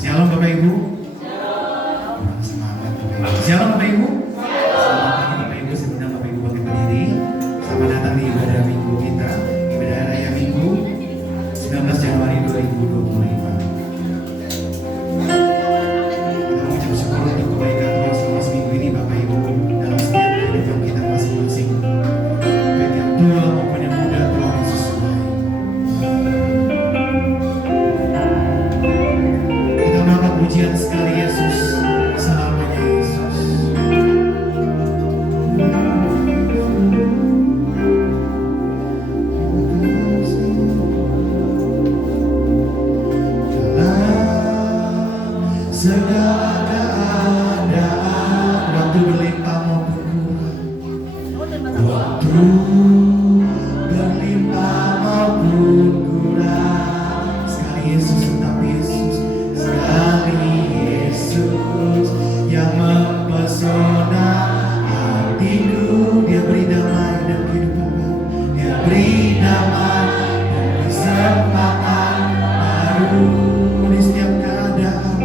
Shalom Bapak Ibu. Kurang semangat Bapak Ibu. Shalom Bapak Ibu. Selamat pagi Bapak Ibu. Sebentar Bapak Ibu bangkit berdiri. Selamat datang di ibadah minggu kita, ibadah raya minggu 19 Januari 2025. Kita mengucap syukur untuk kebaikan Tuhan selama seminggu ini Bapak Ibu dalam setiap kehidupan kita masing-masing. Baik yang tua maupun yang muda Tuhan Yesus sesuai. Pujian sekali Yesus, selamanya Yesus. Dalam segala keadaan, waktu berlimpah maupun kurang, waktu berlimpah maupun kurang, sekali Yesus tetap Yesus. Yesus yang mempesona hatiku, Dia beri damai dan kehidupan baru, Dia beri damai dan kesempatan baru di setiap keadaan.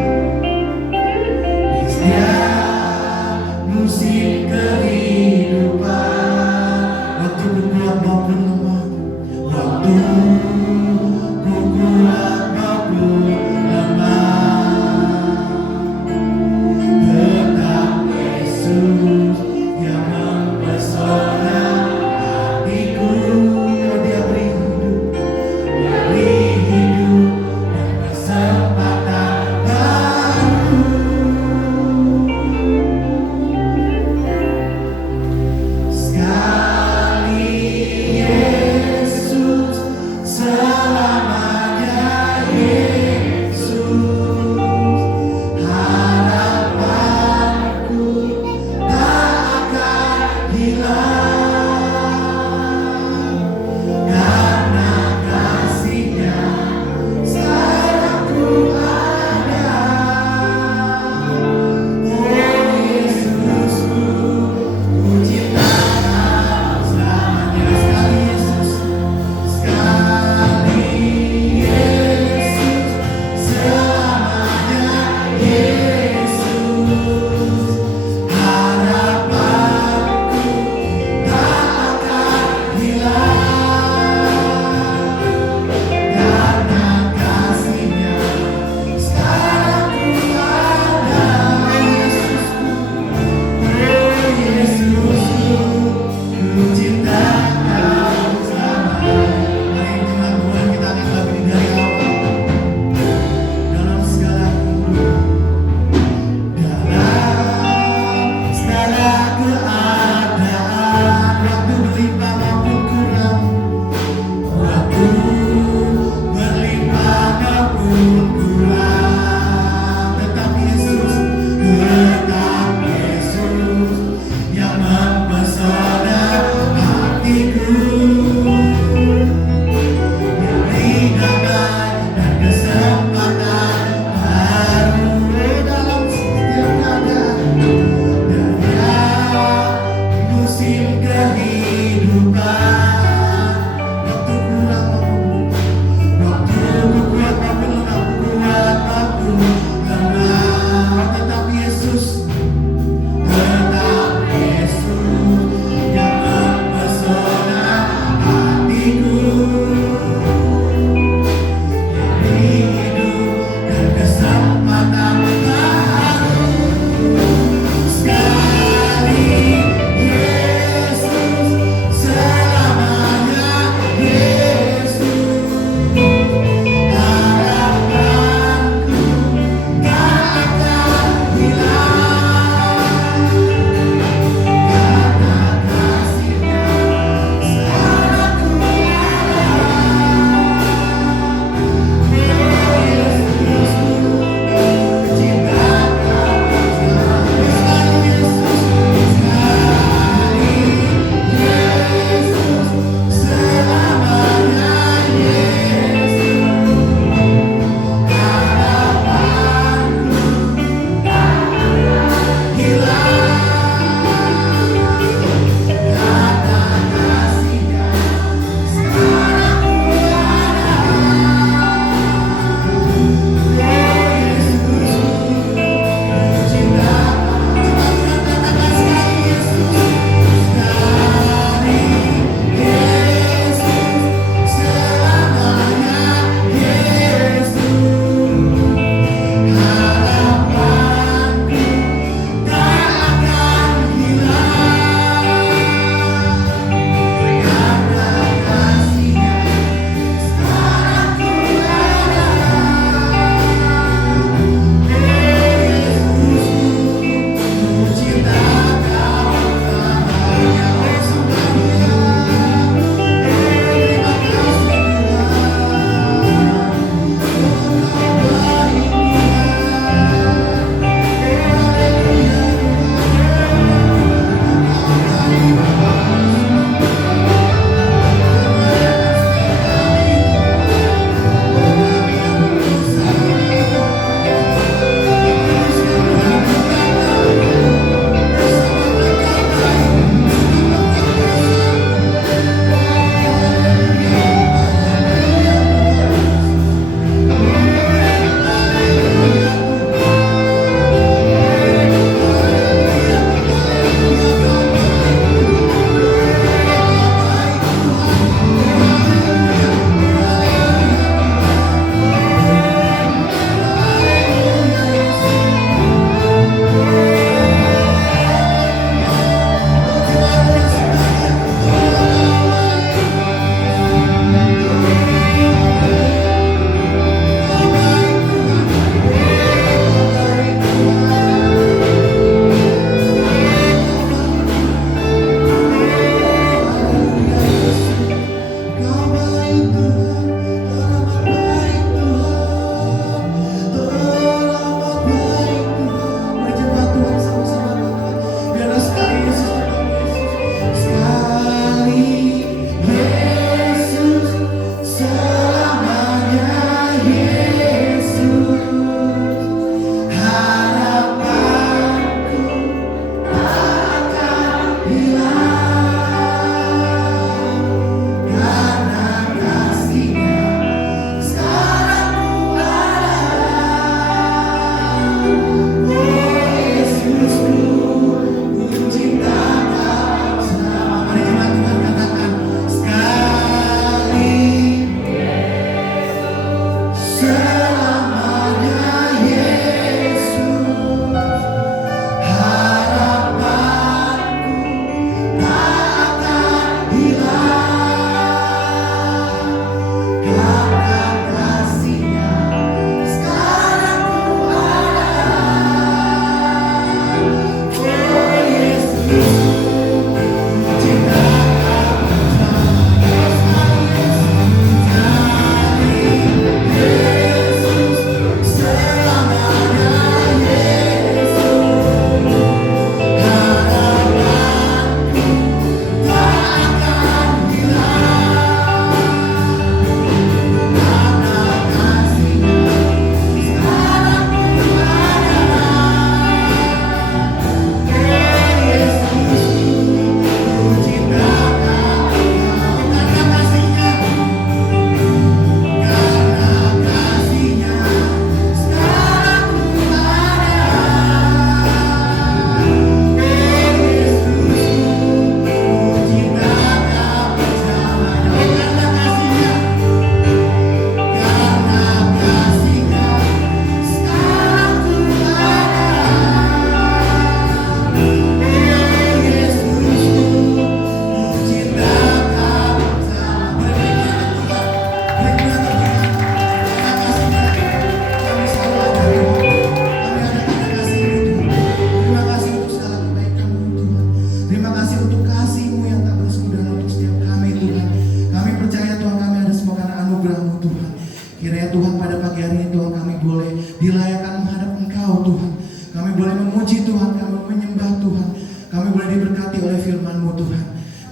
boleh dilayakkan menghadap Engkau Tuhan. Kami boleh memuji Tuhan, kami menyembah Tuhan. Kami boleh diberkati oleh firman-Mu Tuhan.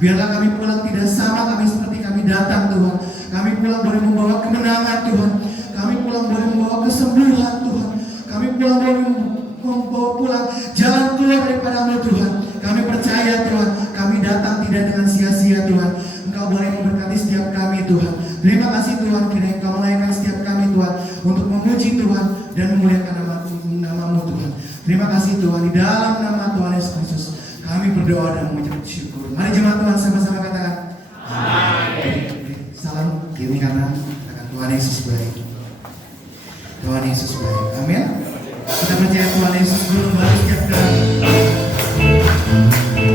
Biarlah kami pulang tidak sama kami seperti kami datang Tuhan. Kami pulang boleh membawa kemenangan Tuhan. Kami pulang boleh membawa kesembuhan Tuhan. Kami pulang boleh membawa pulang jalan keluar daripada-Mu Tuhan. Kami percaya Tuhan, kami datang tidak dengan sia-sia Tuhan. Engkau boleh memberkati setiap kami Tuhan. Terima kasih Tuhan, kiranya Engkau melayakkan setiap kami Tuhan untuk memuji Tuhan dan memuliakan nama-Mu Tuhan. Terima kasih Tuhan, di dalam nama Tuhan Yesus Kristus kami berdoa dan mengucap syukur. Mari jemaat Tuhan sama-sama katakan amin. Salam kiri kanan, katakan Tuhan Yesus baik. Tuhan Yesus baik. Amin. Kita percaya Tuhan Yesus belum balik setiap kali. Tuhan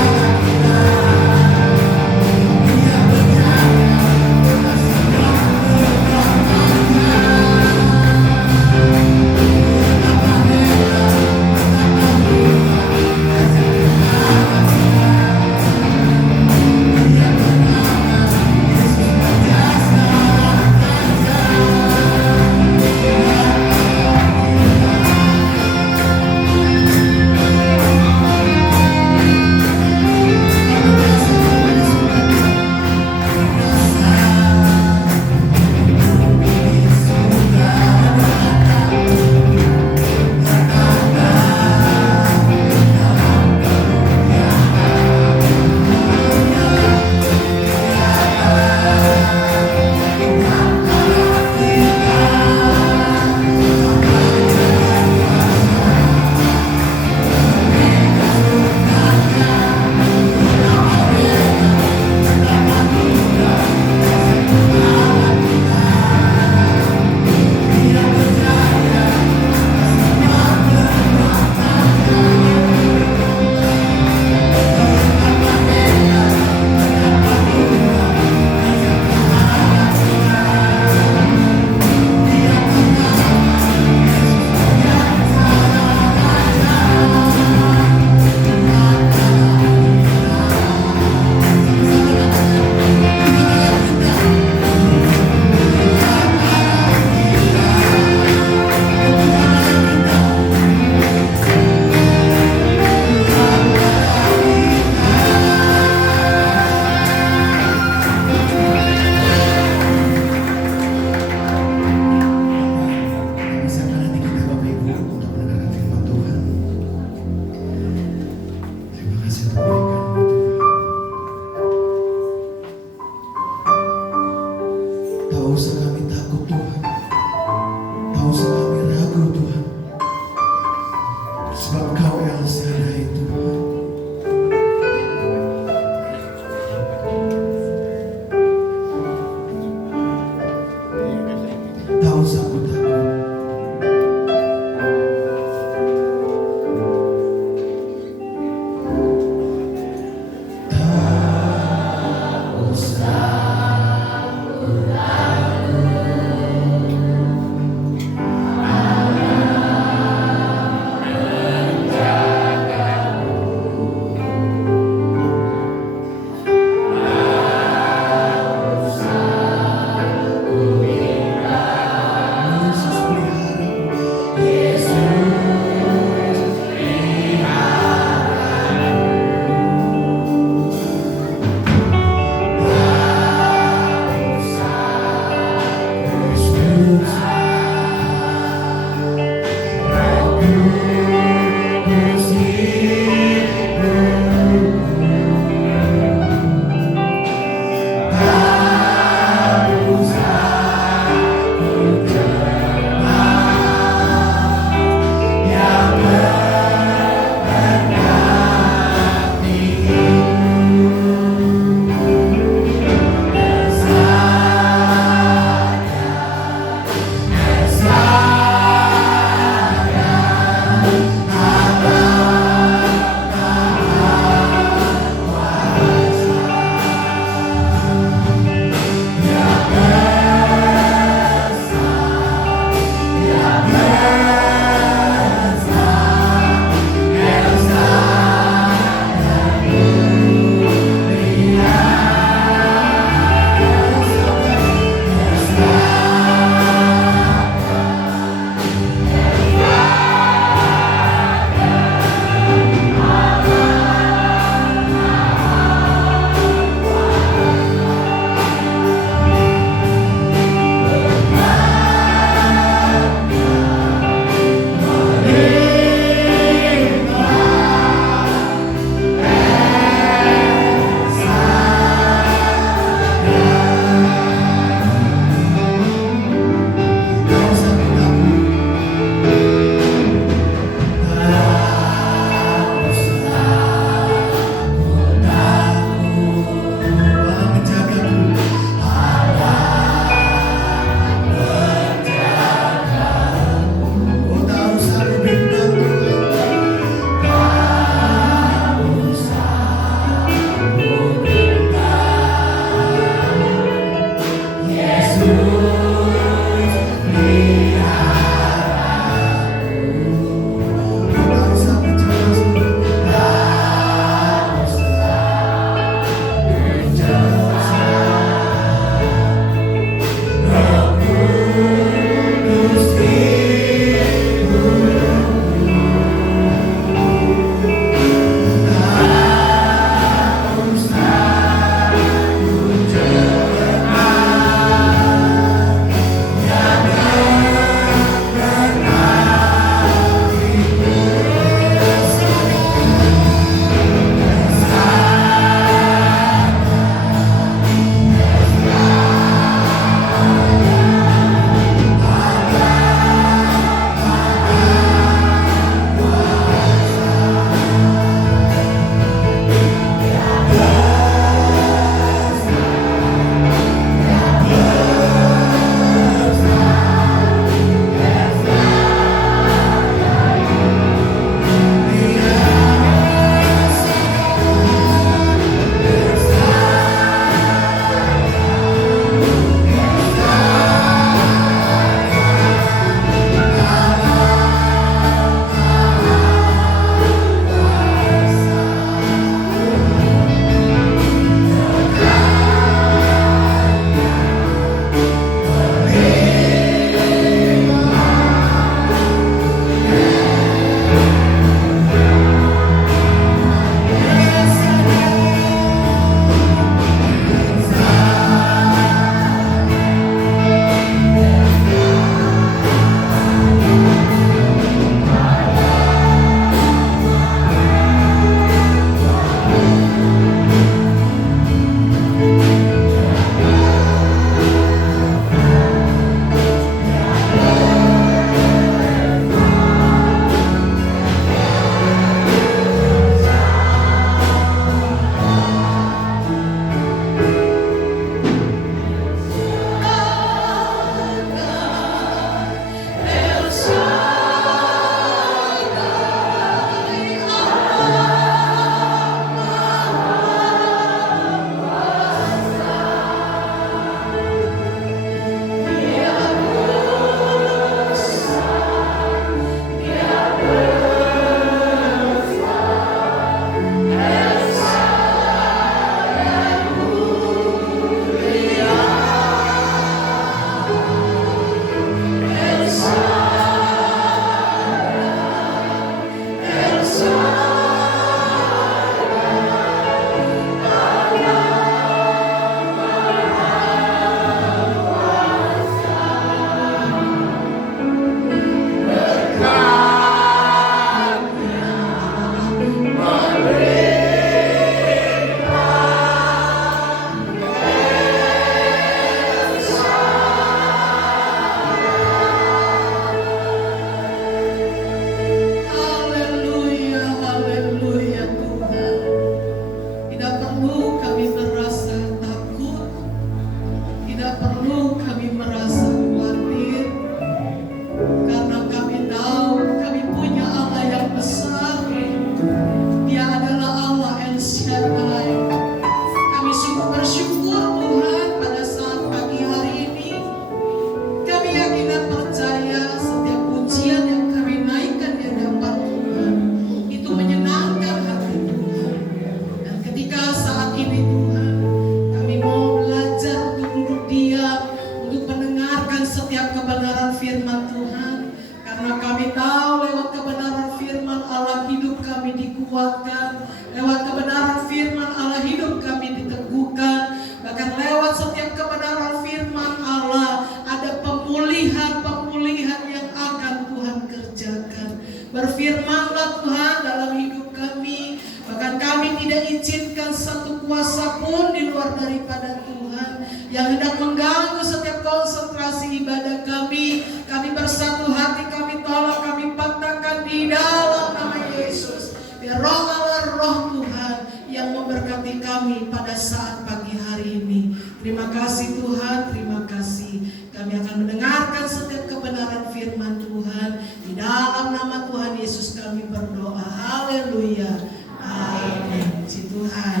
teror daripada Tuhan yang hendak mengganggu setiap konsentrasi ibadah kami. Kami bersatu hati, kami tolak, kami patahkan di dalam nama Yesus. Biar roh Allah, roh Tuhan yang memberkati kami pada saat pagi hari ini. Terima kasih Tuhan, terima kasih. Kami akan mendengarkan setiap kebenaran firman Tuhan. Di dalam nama Tuhan Yesus kami berdoa. Haleluya. Amin. Puji Tuhan.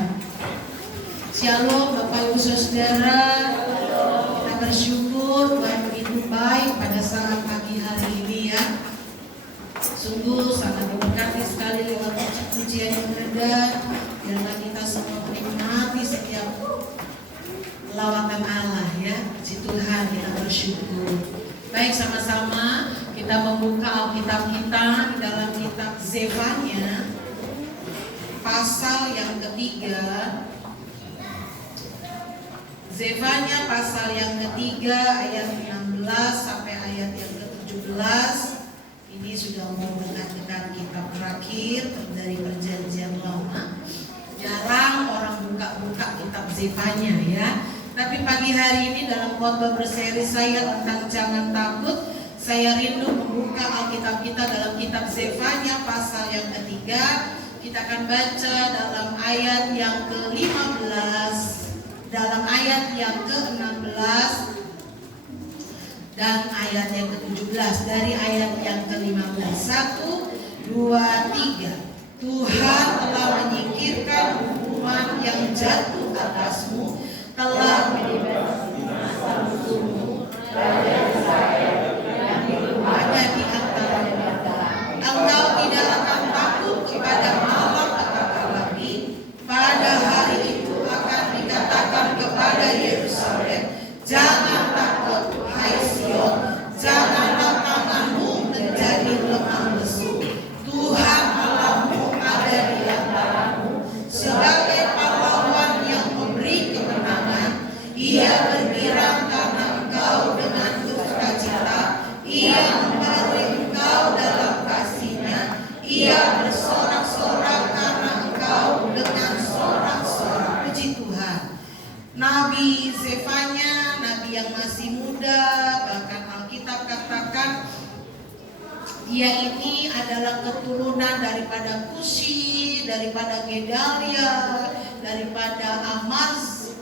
Shalom Bapak Ibu Saudara. Kita bersyukur Tuhan begitu baik pada saat pagi hari ini ya. Sungguh sangat memberkati sekali lewat pujian yang ada. Biarlah kita semua menikmati setiap lawatan Allah ya. Puji Tuhan, kita bersyukur. Baik, sama-sama kita membuka Alkitab kita di dalam kitab Zefanya pasal yang ketiga. Zefanya pasal yang ketiga ayat 16 sampai ayat yang ke-17. Ini sudah mau dekat-dekat kitab terakhir dari perjanjian lama. Jarang orang buka-buka kitab Zefanya ya. Tapi pagi hari ini dalam khotbah berseri saya tentang jangan takut, saya rindu membuka Alkitab kita dalam kitab Zefanya pasal yang ketiga. Kita akan baca dalam ayat yang ke-15, dalam ayat yang ke-16 dan ayat yang ke-17. Dari ayat yang ke-15, 1, 2, 3. Tuhan telah menyingkirkan hukuman yang jatuh atasmu, telah membebaskan masa musuhmu, Raja Israel yang ada di antara mereka. Engkau tidak akan takut kepada malapetaka lagi. Pada hari itu akan dikatakan kepada Yerusalem, jangan takut, hai Sion, janganlah tanganmu menjadi lemah lesu. Tuhan Allahmu ada di antaramu sebagai pahlawan yang memberi kemenangan. Ia bergirang karena engkau dengan sukacita. Ia membarui engkau dalam kasih-Nya. Ia bersorak-sorak karena engkau dengan sorak-sorak. Puji Tuhan. Nabi Zefanya, nabi yang masih muda, bahkan Alkitab katakan dia ini adalah keturunan daripada Kushi, daripada Gedalia, daripada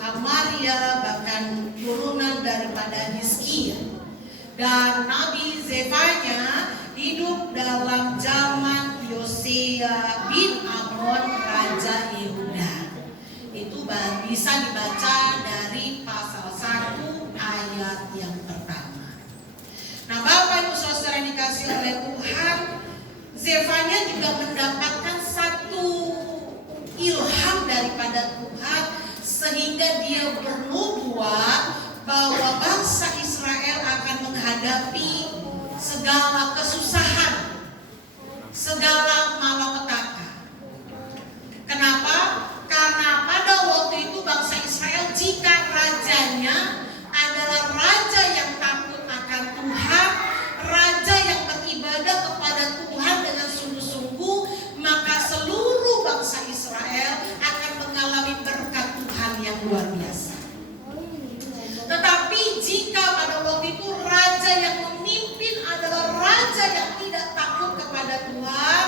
Amaria, bahkan turunan daripada Hizkia. Dan Nabi Zefanya hidup dalam zaman Yosea bin Amon, Raja Yehuda. Itu bisa dibaca dari pasal 1 ayat yang pertama. Nah, Bapak Ibu Saudara yang dikasih oleh Tuhan, Zefanya juga mendapatkan satu ilham daripada Tuhan sehingga dia bernubuat bahwa bangsa Israel akan menghadapi segala kesusahan, segala malapetaka. Kenapa? Karena pada waktu itu bangsa Israel, jika rajanya adalah raja yang takut akan Tuhan, raja yang beribadah kepada Tuhan dengan sungguh-sungguh, maka seluruh bangsa Israel akan mengalami berkat Tuhan yang luar biasa. Tetapi jika pada waktu itu raja yang memimpin adalah raja yang tidak takut kepada Tuhan,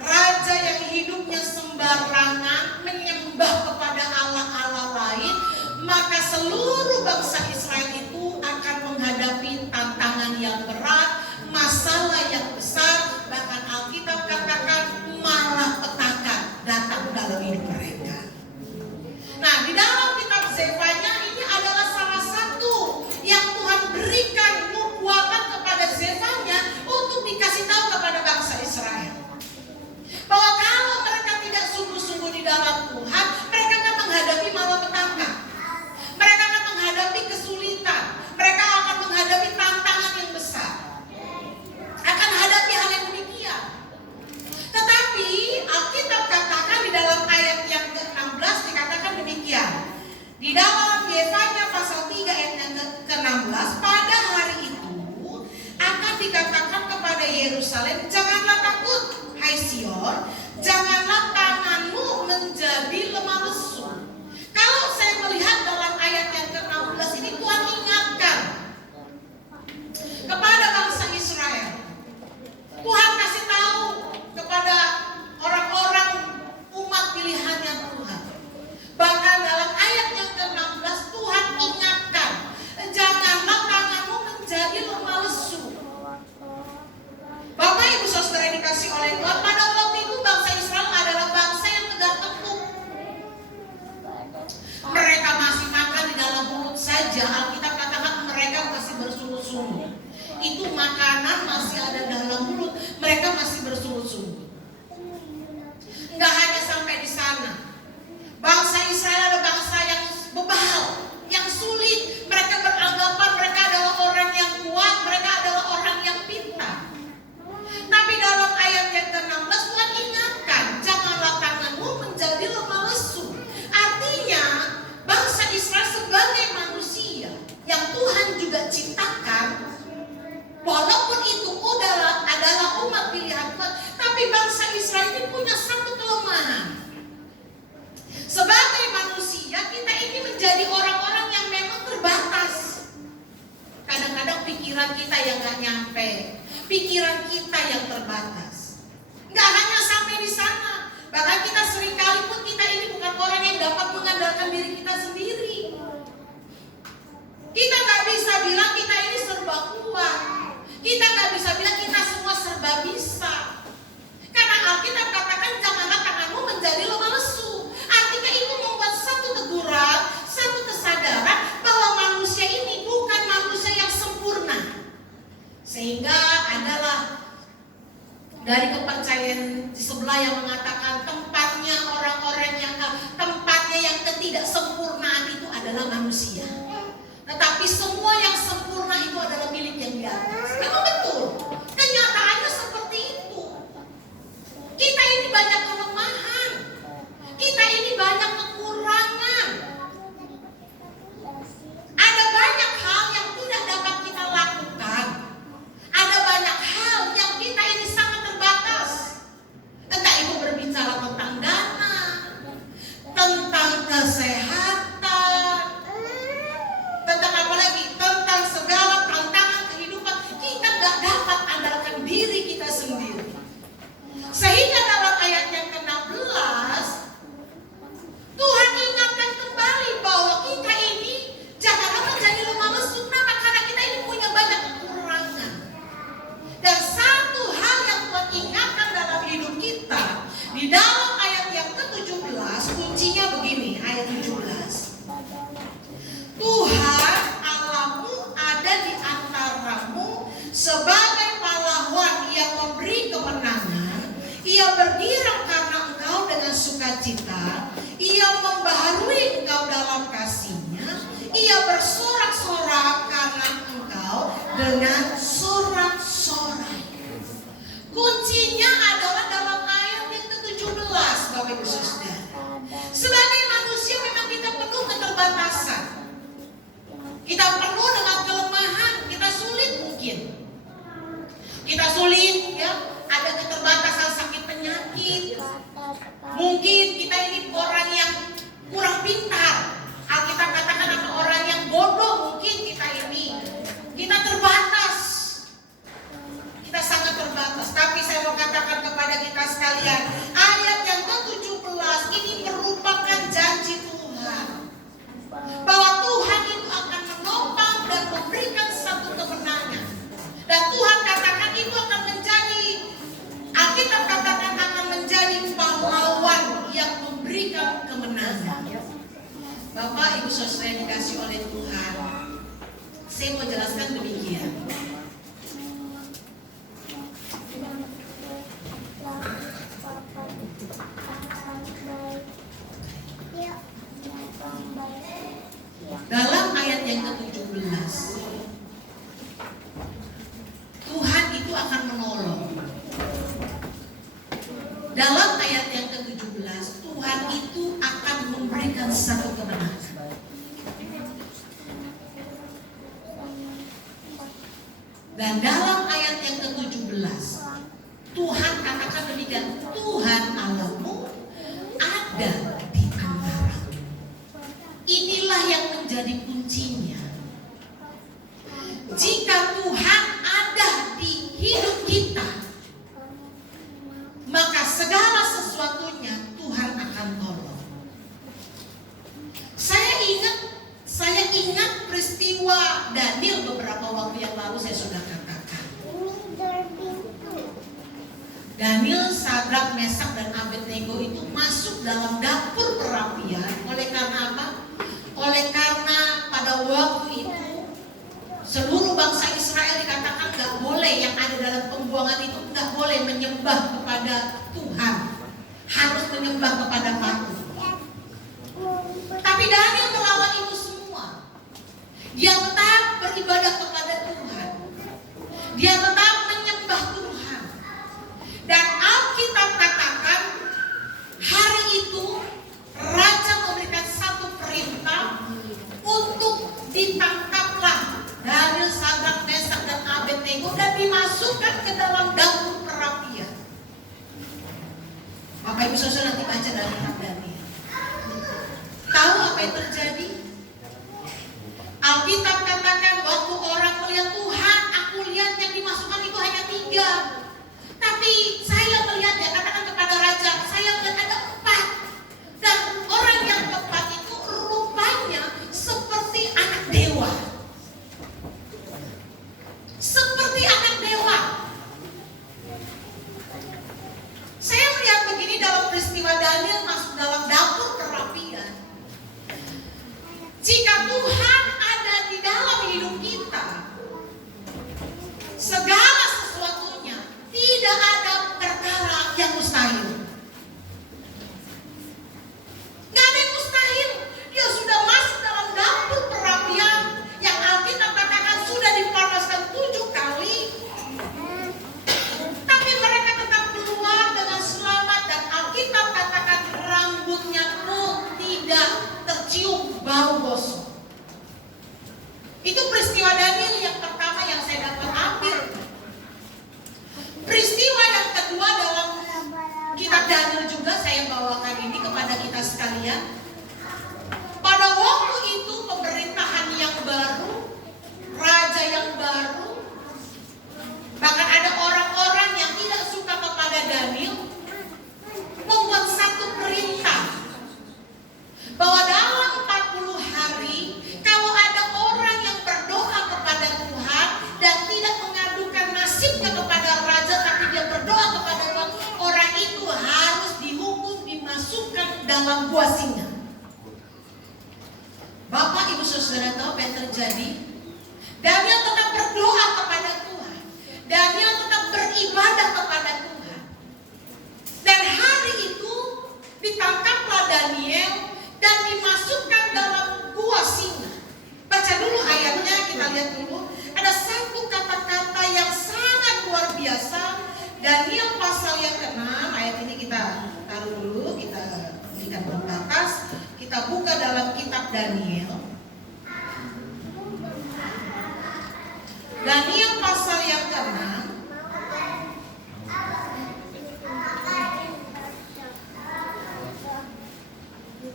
raja yang hidupnya sembarangan, menyembah kepada Allah-Allah lain, maka seluruh bangsa Israel itu akan menghadapi tantangan yang berat, masalah yang besar, bahkan Alkitab katakan malapetaka datang dalam hidup mereka. Nah, di dalam kitab Zefanya ini adalah salah satu yang Tuhan berikan nubuatan kepada Zefanya untuk dikasih tahu kepada bangsa Israel. Bahwa kalau mereka tidak sungguh-sungguh di dalam Tuhan, mereka akan menghadapi malapetaka. Mereka akan menghadapi kesulitan. Mereka akan menghadapi tantangan yang besar. Akan hadapi hal yang demikian. Tetapi Alkitab katakan di dalam ayat yang ke-16 dikatakan demikian. Di dalam Zefanya pasal 3 ayat yang ke-16, pada hari itu akan dikatakan kepada Yerusalem, janganlah takut, hai Sion, janganlah tanganmu menjadi lemah lesu. Kalau saya dikasih oleh Tuhan, pada waktu itu bangsa Israel adalah bangsa yang tegar tengkuk. Mereka masih makan di dalam mulut saja. Alkitab katakan mereka masih bersungut-sungut. Itu makanan masih ada dalam mulut, mereka masih bersungut-sungut. Enggak hanya sampai di sana. Bangsa Israel adalah bangsa yang bebal, yang sulit. Mereka beranggapan mereka adalah orang yang kuat, mereka adalah orang yang pintar. Tapi dalam ayat yang ke-16 Tuhan ingatkan, janganlah tanganmu menjadi lemah lesu. Artinya bangsa Israel sebagai manusia yang Tuhan juga ciptakan, walaupun itu adalah umat pilihan Tuhan, tapi bangsa Israel ini punya satu kelemahan. Sebagai manusia kita ini menjadi orang-orang yang memang terbatas. Kadang-kadang pikiran kita yang gak nyampe, pikiran kita yang terbatas. Gak hanya sampai di sana, bahkan kita seringkali pun kita ini bukan orang yang dapat mengandalkan diri kita sendiri. Kita gak bisa bilang kita ini serba kuat. Kita gak bisa bilang kita semua serba bisa. Karena Alkitab katakan janganlah tanganmu menjadi lemah lesu. Artinya itu membuat satu teguran, satu kesadaran bahwa manusia ini bukan manusia yang sempurna. Sehingga adalah dari kepercayaan di sebelah yang mengatakan tempatnya yang ketidaksempurnaan itu adalah manusia. Tetapi semua yang sempurna itu adalah milik yang di atas. Memang betul. Kenyataannya seperti itu. Kita ini banyak kelemahan. Kita ini banyak kekurangan. Ada banyak hal yang tidak dapat kita lakukan. Ada banyak hal yang kita ini sangat terbatas. Entah itu berbicara tentang dana, tentang kesehatan, tentang apa lagi? Tentang segala tantangan kehidupan. Kita gak dapat andalkan diri kita sendiri. Sehingga dalam ayat yang ke-16 Tuhan ingatkan kembali bahwa kita ini janganlah menjadi lemah lesu. Kenapa? Karena kita ini punya banyak kekurangan. Dan satu hal yang Tuhan ingatkan dalam hidup kita di dalam ayat yang ke-17, kuncinya begini, ayat 17. Tuhan Allahmu ada di antaramu sebagai pahlawan yang memberi kemenangan. Ia bergirang karena engkau dengan sukacita. Ia membaharui engkau dalam kasih-Nya. Ia bersorak-sorak karena engkau dengan sorak-sorai. Kuncinya adalah dalam ayat yang ke-17, Bapak Ibu Saudara. Sebagai manusia memang kita penuh keterbatasan. Kita penuh dengan kelemahan, kita sulit mungkin. Kita sulit ya, ada keterbatasan sakit penyakit. Mungkin kita ini orang yang kurang pintar. Alkitab katakan ada orang yang bodoh mungkin kita ini. Kita terbatas. Kita sangat terbatas. Tapi saya mau katakan kepada kita sekalian, ayat yang ke-17 ini merupakan janji Tuhan. Bahwa Tuhan itu akan menopang dan memberikan satu kemenangan. Dan Tuhan katakan itu akan menjadi, Alkitab katakan akan menjadi pahlawan yang memberikan kemenangan. Bapak Ibu Saudara yang dikasih oleh Tuhan, saya mau jelaskan demikian. Dalam ayat yang ke-17, Tuhan itu akan menolong. Dalam ayat yang ke-17, Tuhan itu akan memberikan satu kemenangan. Dan dalam ayat yang ke-17, Tuhan katakan demikian, Tuhan Allahmu ada di antaramu. Inilah yang menjadi kuncinya. Jika Tuhan ada di hidup kita, maka segala sesuatunya Tuhan akan tolong. Saya ingat peristiwa Daniel beberapa waktu yang lalu saya sudah katakan. Daniel, Sadrak, Mesak, dan Abednego itu masuk dalam dapur perapian. Oleh karena apa? Oleh karena pada waktu itu seluruh bangsa Israel dikatakan gak boleh, yang ada dalam pembuangan itu gak boleh menyembah kepada Tuhan, harus menyembah kepada patung. Tapi Daniel melawan itu semua. Dia tetap beribadah kepada Tuhan. Dia tetap menyembah Tuhan. Dan Alkitab katakan hari itu raja memberikan satu perintah untuk ditangkaplah Daniel, Sadrak, Mesak, dan Abednego dan dimasukkan ke dalam dapur perapian. Bapak Ibu Saudara nanti baca dalam kitab Daniel. Tahu apa yang terjadi? Alkitab katakan waktu orang melihat Tuhan, aku lihat yang dimasukkan itu hanya 3. Tapi saya melihat, dia katakan kepada raja, saya melihat ada 4. Dan orang yang 4 itu rupanya seperti anak dewa. Seperti anak dewa. Saya melihat begini dalam peristiwa Daniel masuk dalam dapur perapian. Jika Tuhan ada di dalam hidup kita, segala sesuatunya, tidak ada perkara yang mustahil. Gak ada yang mustahil. Dia sudah masuk dalam dapur perapian yang Alkitab katakan sudah dipanaskan 7 kali. Tapi mereka tetap keluar dengan selamat, dan Alkitab katakan rambutnya pun tidak tercium bau gosong. Itu peristiwa Daniel yang pertama yang saya dapat ambil. Peristiwa yang kedua dalam kitab Daniel juga saya bawakan ini kepada kita sekalian. Pada waktu itu pemerintahan yang baru, raja yang baru, bahkan ada orang-orang yang tidak suka kepada Daniel, membuat satu perintah bahwa dalam 40 hari kalau ada orang yang berdoa kepada Tuhan dan tidak mengadukan nasibnya kepada raja, tapi dia berdoa kepada Tuhan, orang itu harus dihukum, dimasukkan dalam gua singa. Bapak Ibu Saudara tahu apa yang terjadi? Daniel tetap berdoa kepada Tuhan. Daniel tetap beribadah kepada Tuhan. Dan hari itu ditangkaplah Daniel dan dimasukkan dalam gua singa. Baca dulu ayatnya, kita lihat dulu. Ada satu kata-kata yang sangat luar biasa. Daniel pasal yang ke-6, ayat ini kita taruh dulu, kita berikan pembatas. Kita buka dalam kitab Daniel. Daniel pasal yang ke-6.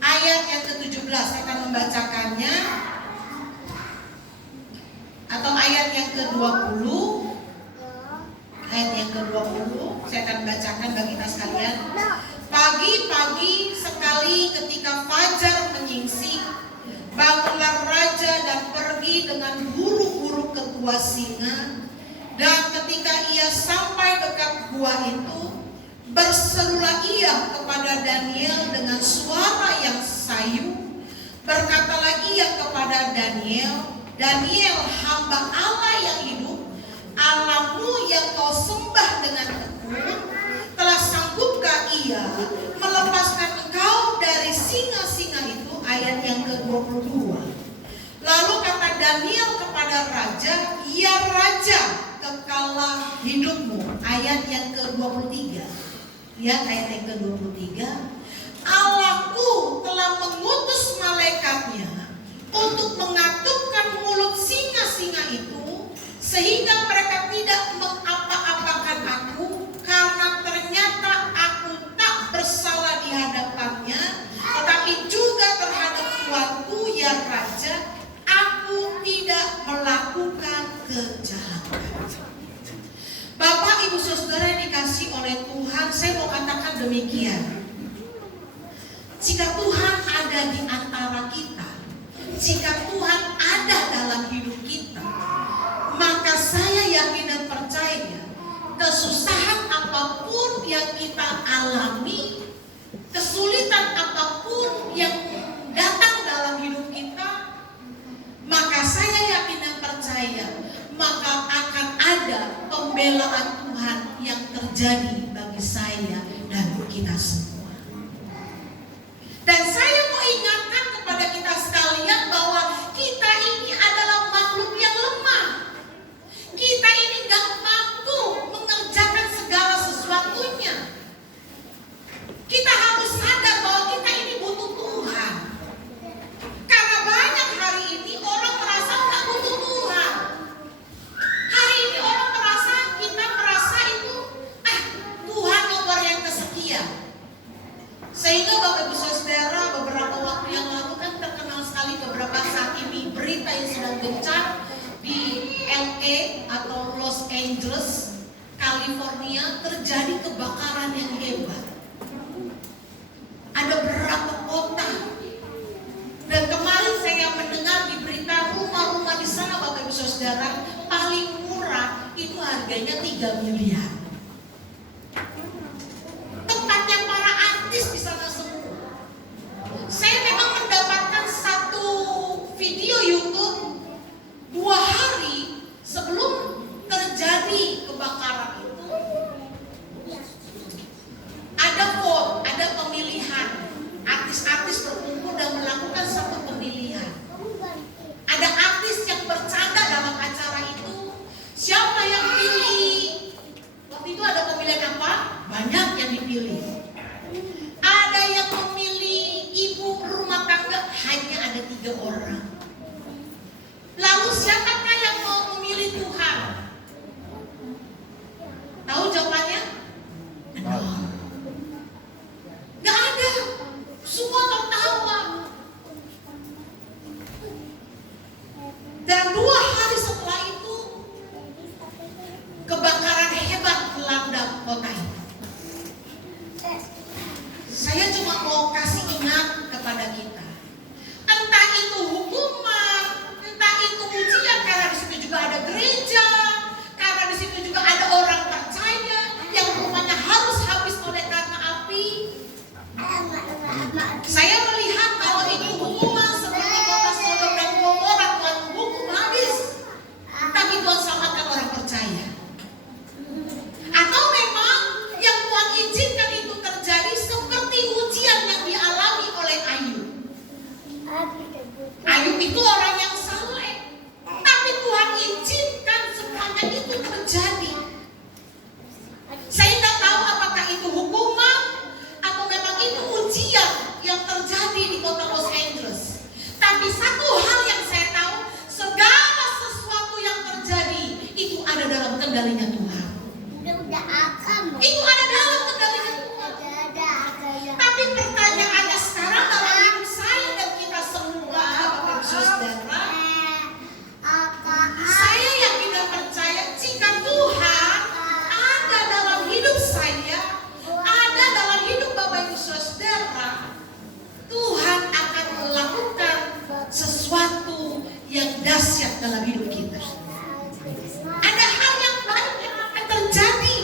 Ayat yang ke-17, saya akan membacakannya. Atau ayat yang ke-20. Ayat yang ke-20, saya akan bacakan bagi kita sekalian. Pagi-pagi sekali ketika fajar menyingsing, bangunlah raja dan pergi dengan buru-buru ke gua singa. Dan ketika ia sampai dekat gua itu, berserulah ia kepada Daniel dengan suara yang sayu. Berkatalah ia kepada Daniel, Daniel, hamba Allah yang hidup, Allahmu yang kau sembah dengan tekun, telah sanggupkah ia melepaskan engkau dari singa-singa itu? Ayat yang ke-22. Lalu kata Daniel kepada raja, ya raja, kekalah hidupmu. Ayat yang ke-23. Lihat ayat yang ke-23. Allahku telah mengutus malaikatnya untuk mengatupkan mulut singa-singa itu, sehingga mereka tidak mengapa-apakan aku, karena ternyata aku tak bersalah di hadapannya, tetapi juga terhadap tuanku ya raja, aku tidak melakukan kejahatan. Bapak Ibu Saudara yang dikasih oleh Tuhan, saya mau katakan demikian. Jika Tuhan ada di antara kita, jika Tuhan ada dalam hidup kita, maka saya yakin dan percaya kesusahan apa apapun yang kita alami, kesulitan apapun yang datang dalam hidup kita, maka saya yakin dan percaya, maka akan ada pembelaan Tuhan yang terjadi bagi saya dan kita semua. Dan saya mau ingatkan kepada kita sekalian bahwa kita ini adalah makhluk yang lemah. Kita ini gak mampu mengerjakan segala sesuatunya. Kita harus sadar bahwa kita ini butuh Tuhan. Karena banyak hari ini orang merasa gak butuh Tuhan. Hari ini orang merasa, kita merasa itu Tuhan nomor yang kesekian. Sehingga Bapak Ibu Saudara, beberapa waktu yang lalu kan terkenal sekali beberapa saat ini berita yang sedang gencar di LA atau Los Angeles, California, terjadi kebakaran yang hebat. Ada beberapa kota. Dan kemarin saya mendengar di berita rumah-rumah di sana Bapak Ibu Saudara, paling murah itu harganya 3 miliar. Tempatnya para artis di sana semua. Saya memang mendapatkan satu video YouTube 2 hari sebelum terjadi kebakaran itu. Ada pemilihan. Artis-artis berkumpul dan melakukan satu pemilihan. Ada artis yang bercanda dalam acara itu. Siapa yang pilih? Waktu itu ada pemilihan apa? Banyak yang dipilih. Ada yang memilih ibu rumah tangga, hanya ada 3 orang. Lalu siapakah yang mau memilih Tuhan? Tahu jawabannya? Gak ada. Semua tertawa. Dan 2 hari setelah itu kebakaran hebat melanda kota itu. Saya cuma mau kasih ingat kepada kita. Entah itu hukuman, entah itu ujian, karena di situ juga ada gereja, karena di situ juga ada orang percaya yang rumahnya harus habis oleh karena api. Saya melihat kalau itu hukuman seperti kota Sodom dan Gomora, Tuhan hukum habis. Tapi Tuhan selamatkan orang percaya. Atau memang yang Tuhan izinkan itu terjadi seperti ujian yang dialami oleh Ayub. Ayub itu orang yang saleh, tapi Tuhan izinkan semuanya itu terjadi. Saya tidak tahu apakah itu hukuman atau memang itu ujian yang terjadi di kota Los Angeles. Tapi satu hal yang saya tahu, segala sesuatu yang terjadi itu ada dalam kendalinya Tuhan. Itu ada dalam kendalinya Tuhan. Tapi pertanyaannya sekarang dalam hidup saya dan kita semua, Bapak Ibu Saudara, saya yakin dan percaya jika Tuhan ada dalam hidup saya, ada dalam hidup Bapak Ibu Saudara, Tuhan akan melakukan sesuatu yang dahsyat dalam hidup kita. Ada hal yang baik yang akan terjadi.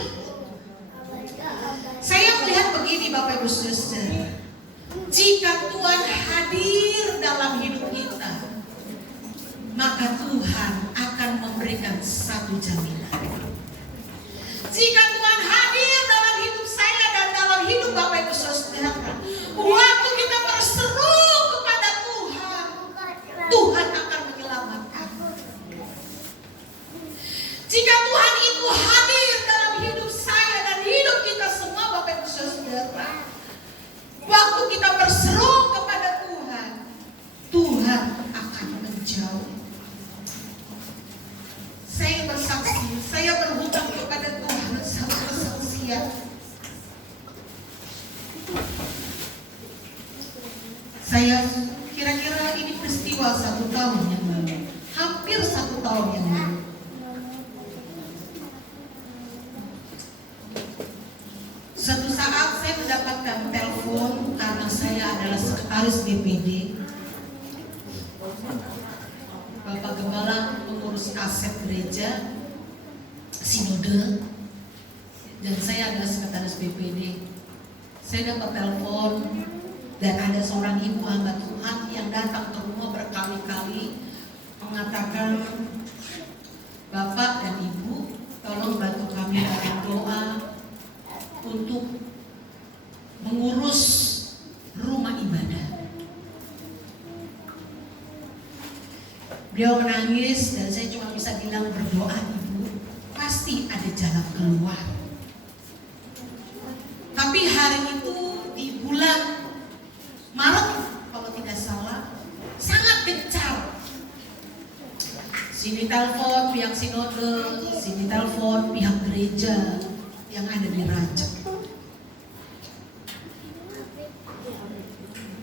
Saya melihat begini Bapak Ibu Saudara, jika Tuhan hadir dalam hidup kita, maka Tuhan akan memberikan satu jaminan. Jika Tuhan hadir dalam hidup saya dan dalam hidup Bapak Ibu Saudara, waktu kita berseru kepada Tuhan, Tuhan akan menyelamatkan. Jika Tuhan itu hadir dalam hidup saya dan hidup kita semua Bapak Ibu Saudara, waktu kita berseru kepada Tuhan, Tuhan akan menjawab. Saya bersaksi, saya berhutang kepada Tuhan satu kesaksian. Saya kira-kira ini peristiwa 1 tahun yang lalu, hampir 1 tahun yang lalu. Suatu saat saya mendapatkan telepon karena saya adalah sekretaris DPD. Bapak Gembala mengurus aset gereja, sinode. dan saya adalah sekretaris BPD. Saya dapat telepon dan ada seorang ibu hamba Tuhan yang datang ke rumah berkali-kali mengatakan, Bapak dan Ibu, tolong bantu kami dalam doa untuk mengurus rumah ibadah. Beliau menangis dan saya cuma bisa bilang, berdoa Ibu, pasti ada jalan keluar. Tapi hari itu di bulan Maret kalau tidak salah, sangat gencar. Sini telepon pihak sinode, sini telepon pihak gereja yang ada di Raja.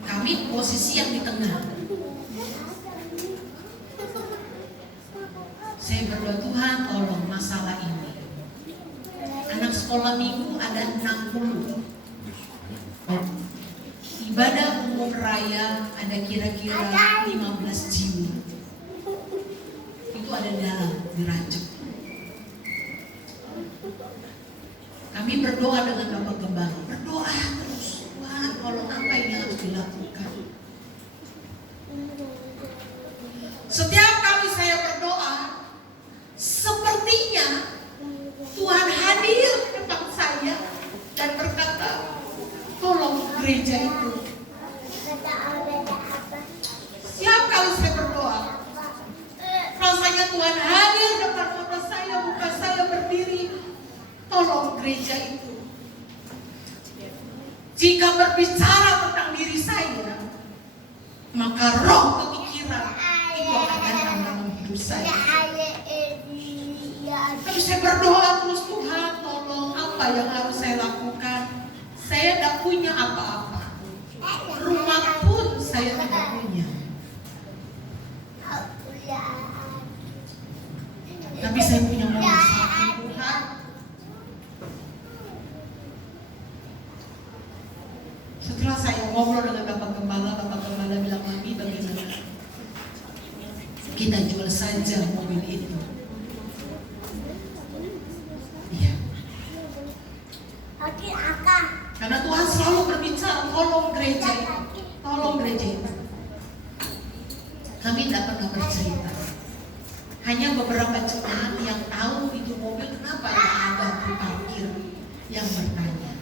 Kami posisi yang di tengah. Saya berdoa, Tuhan tolong masalah ini. Anak sekolah minggu ada 60. Ibadah umum raya ada kira-kira 15 jiwa. Itu ada dalam di Raja. Kami berdoa dengan Bapak Gembala. Berdoa terus, Tuhan tolong apa yang harus dilakukan. Setiap kali saya berdoa, sepertinya Tuhan hadir depan saya dan berkata, tolong gereja itu. Setiap kali saya berdoa, rasanya Tuhan hadir depan mata saya, muka saya berdiri, tolong gereja itu. Jika berbicara tentang diri saya, maka roh kepikiran itu akan datang dalam hidup saya. Tapi saya berdoa terus, Tuhan tolong apa yang harus saya lakukan. Saya tidak punya apa-apa. Rumah pun saya tidak punya. Tapi saya punya mobil satu, Tuhan. Setelah saya ngobrol dengan Bapak Gembala bilang, Mami bagaimana? Kita jual saja mobil itu. Iya. Karena Tuhan selalu berbicara, tolong gereja itu, tolong gereja itu. Kami tidak pernah bercerita. Hanya beberapa jemaat yang tahu itu mobil kenapa ada di parkir yang bertanya.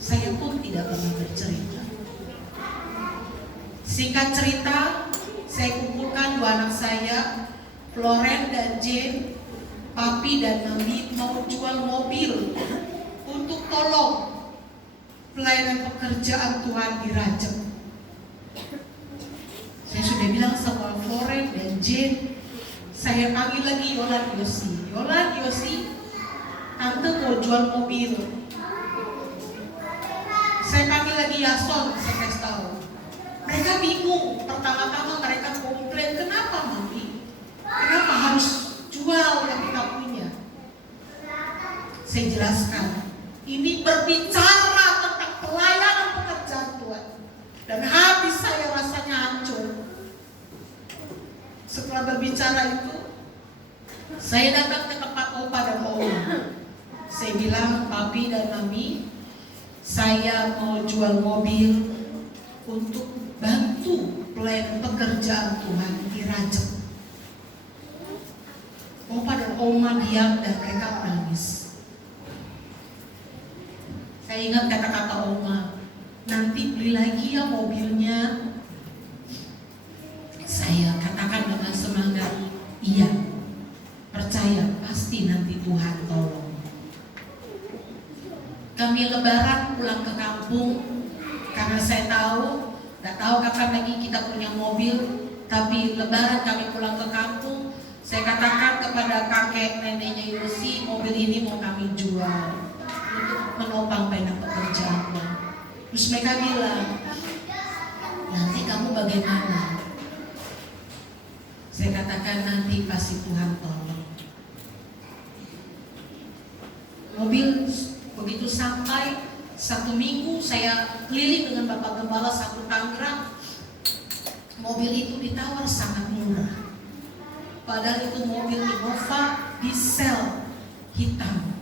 Saya pun tidak pernah bercerita. Singkat cerita, saya kumpulkan dua anak saya, Floren dan Jane. Papi dan Mami mau jual mobil untuk tolong pelayanan pekerjaan Tuhan di Raja. Saya sudah bilang sama Floren dan Jane, saya panggil lagi Yolan Yosi. Yolan Yosi, tante mau jual mobil. Saya panggil lagi Yason, saya kasih tahu. Mereka bingung. Pertama-tama mereka komplain, kenapa Mami? Kenapa harus jual yang kita punya? Saya jelaskan, ini berbicara tentang pelayanan pekerjaan Tuhan. Dan hati saya rasanya hancur. Setelah berbicara itu, saya datang ke tempat Opa dan Oma. Saya bilang, Papi dan Mami, saya mau jual mobil untuk bantu pelayanan pekerjaan Tuhan di Raja. Opa dan Oma diam dan mereka menangis. Saya ingat kata-kata Oma, nanti beli lagi ya mobilnya. Saya katakan dengan semangat, iya, percaya pasti nanti Tuhan tolong. Kami lebaran pulang ke kampung karena saya tahu, gak tahu kapan lagi kita punya mobil. Tapi lebaran kami pulang ke kampung, saya katakan kepada kakek neneknya Yosi, mobil ini mau kami jual untuk menopang pelayanan pekerjaan. Terus mereka bilang, nanti kamu bagaimana? Saya katakan nanti pasti Tuhan tolong. Mobil begitu sampai 1 minggu saya keliling dengan Bapak Gembala satu Tangerang. Mobil itu ditawar sangat murah. Padahal itu mobil Innova diesel hitam.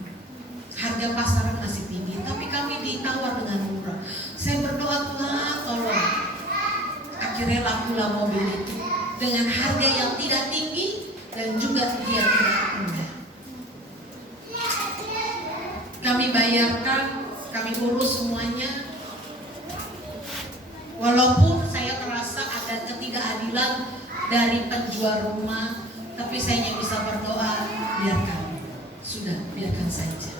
Harga harga pasaran masih tinggi, tapi kami ditawar dengan murah. Saya berdoa, Tuhan tolong. Akhirnya lakulah mobil itu dengan harga yang tidak tinggi dan juga dia tidak rendah. Kami bayarkan, kami urus semuanya. Walaupun saya merasa ada ketidakadilan dari penjual rumah, tapi saya hanya bisa berdoa, biarkan. Sudah, biarkan saja.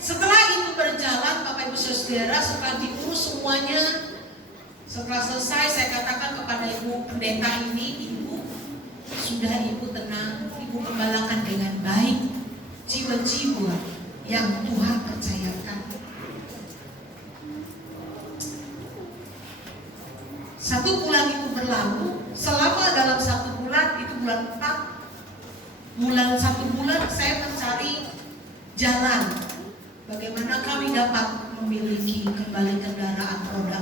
Setelah itu berjalan, Bapak Ibu Saudara, setelah diurus semuanya, setelah selesai saya katakan kepada Ibu pendeta ini, Ibu, sudah Ibu tenang, Ibu gembalakan dengan baik jiwa-jiwa yang Tuhan percayakan. 1 bulan itu berlalu, selama dalam 1 bulan, itu bulan 4, bulan 1 bulan saya mencari jalan bagaimana kami dapat memiliki kembali kendaraan roda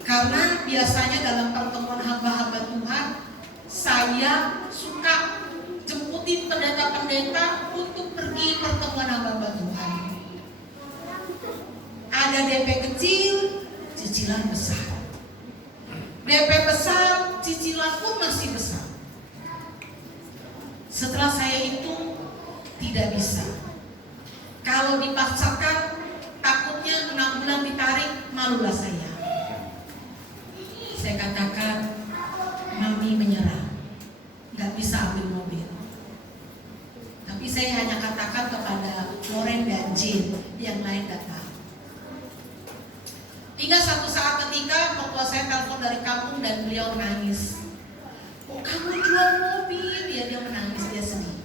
4. Karena biasanya dalam pertemuan hamba-hamba Tuhan, saya suka jemputin pendeta-pendeta untuk pergi pertemuan hamba-hamba Tuhan. Ada DP kecil, cicilan besar. DP besar, cicilan pun masih besar. Setelah saya hitung, tidak bisa. Kalau dipaksakan, takutnya 6 bulan ditarik, malulah saya. Saya katakan, Mami menyerah, nggak bisa ambil mobil. Tapi saya hanya katakan kepada Loren dan Jane, yang lain datang. Hingga satu saat ketika mertua saya telepon dari kampung dan beliau menangis. Oh, kamu jual mobil? Ya, dia menangis, dia sedih.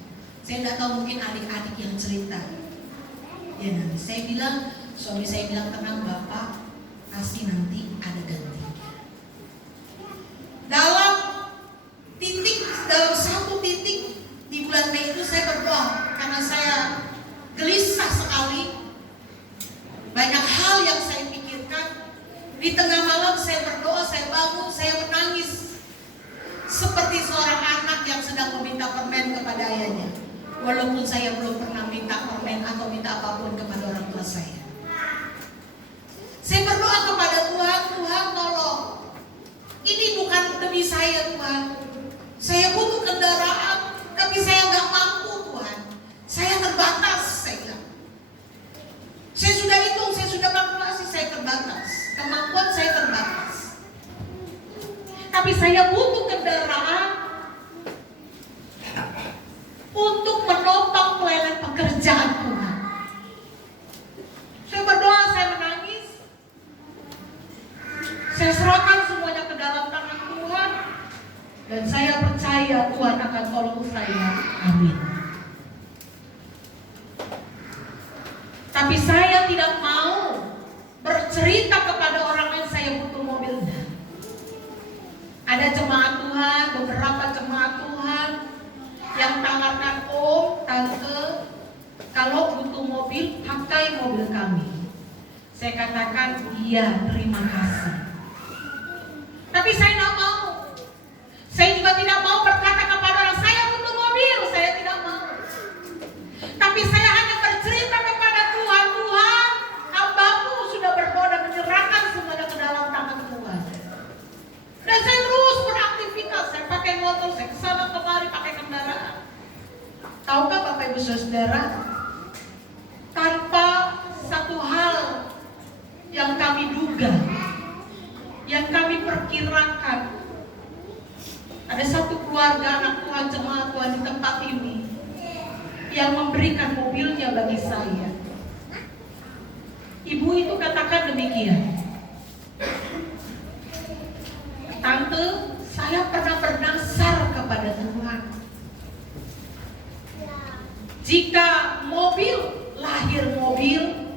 Saya tidak tahu, mungkin adik-adik yang cerita. Dia nangis. Saya bilang, suami saya bilang, tenang Bapak, pasti nanti ada gantinya. Dalam satu titik di bulan Mei itu saya berdoa karena saya gelisah sekali. Banyak hal yang saya pikirkan. Di tengah malam saya berdoa, saya bangun, saya menangis seperti seorang anak yang sedang meminta permen kepada ayahnya. Walaupun saya belum pernah minta permen atau minta apapun kepada orang tua saya. Saya berdoa kepada Tuhan, Tuhan tolong. Ini bukan demi saya Tuhan. Saya butuh kendaraan, tapi saya nggak mampu Tuhan. Saya terbatas, saya bilang. Saya sudah hitung, saya sudah kalkulasi, saya terbatas. Kemampuan saya terbatas. Tapi saya butuh kendaraan untuk menopang pelayanan pekerjaan Tuhan. Saya berdoa, saya menangis. Saya serahkan semuanya ke dalam tangan Tuhan. Dan saya percaya Tuhan akan tolong saya. Amin. Tapi saya tidak mau bercerita kepada orang lain saya butuh mobilnya. Ada jemaat Tuhan, beberapa jemaat Tuhan yang tawarkan, Om, Tante, kalau butuh mobil, pakai mobil kami. Saya katakan, iya, terima kasih. Tapi saya tidak mau. Saya juga tidak mau berkata kepada orang, saya butuh mobil, saya tidak mau. Tapi saya hanya bercerita kepada Tuhan, Tuhan, hamba-Mu sudah berdoa dan menyerahkan semuanya ke dalam tangan Tuhan. Dan saya terus beraktivitas, saya pakai motor, saya kesana kemari pakai kendaraan. Tahukah Bapak Ibu Saudara, tanpa satu hal yang kami duga, yang kami perkirakan, ada satu keluarga anak Tuhan, jemaat Tuhan di tempat ini yang memberikan mobilnya bagi saya. Ibu itu katakan demikian, Tante, saya pernah bernasar kepada Tuhan. Jika mobil, lahir mobil,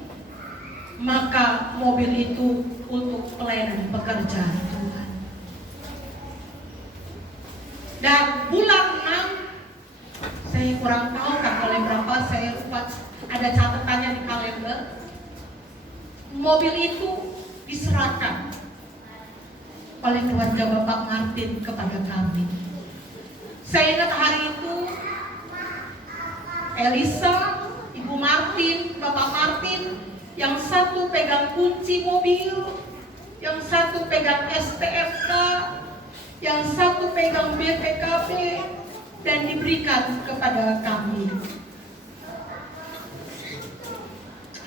maka mobil itu untuk pelayanan pekerjaan Tuhan. Dan bulan 6, saya kurang tahu tanggalnya berapa, saya lupa, ada catatannya di kalender. Mobil itu diserahkan oleh keluarga Bapak Martin kepada kami. Saya ingat hari itu Elisa, Ibu Martin, Bapak Martin, yang satu pegang kunci mobil, yang satu pegang STNK, yang satu pegang BPKB, dan diberikan kepada kami.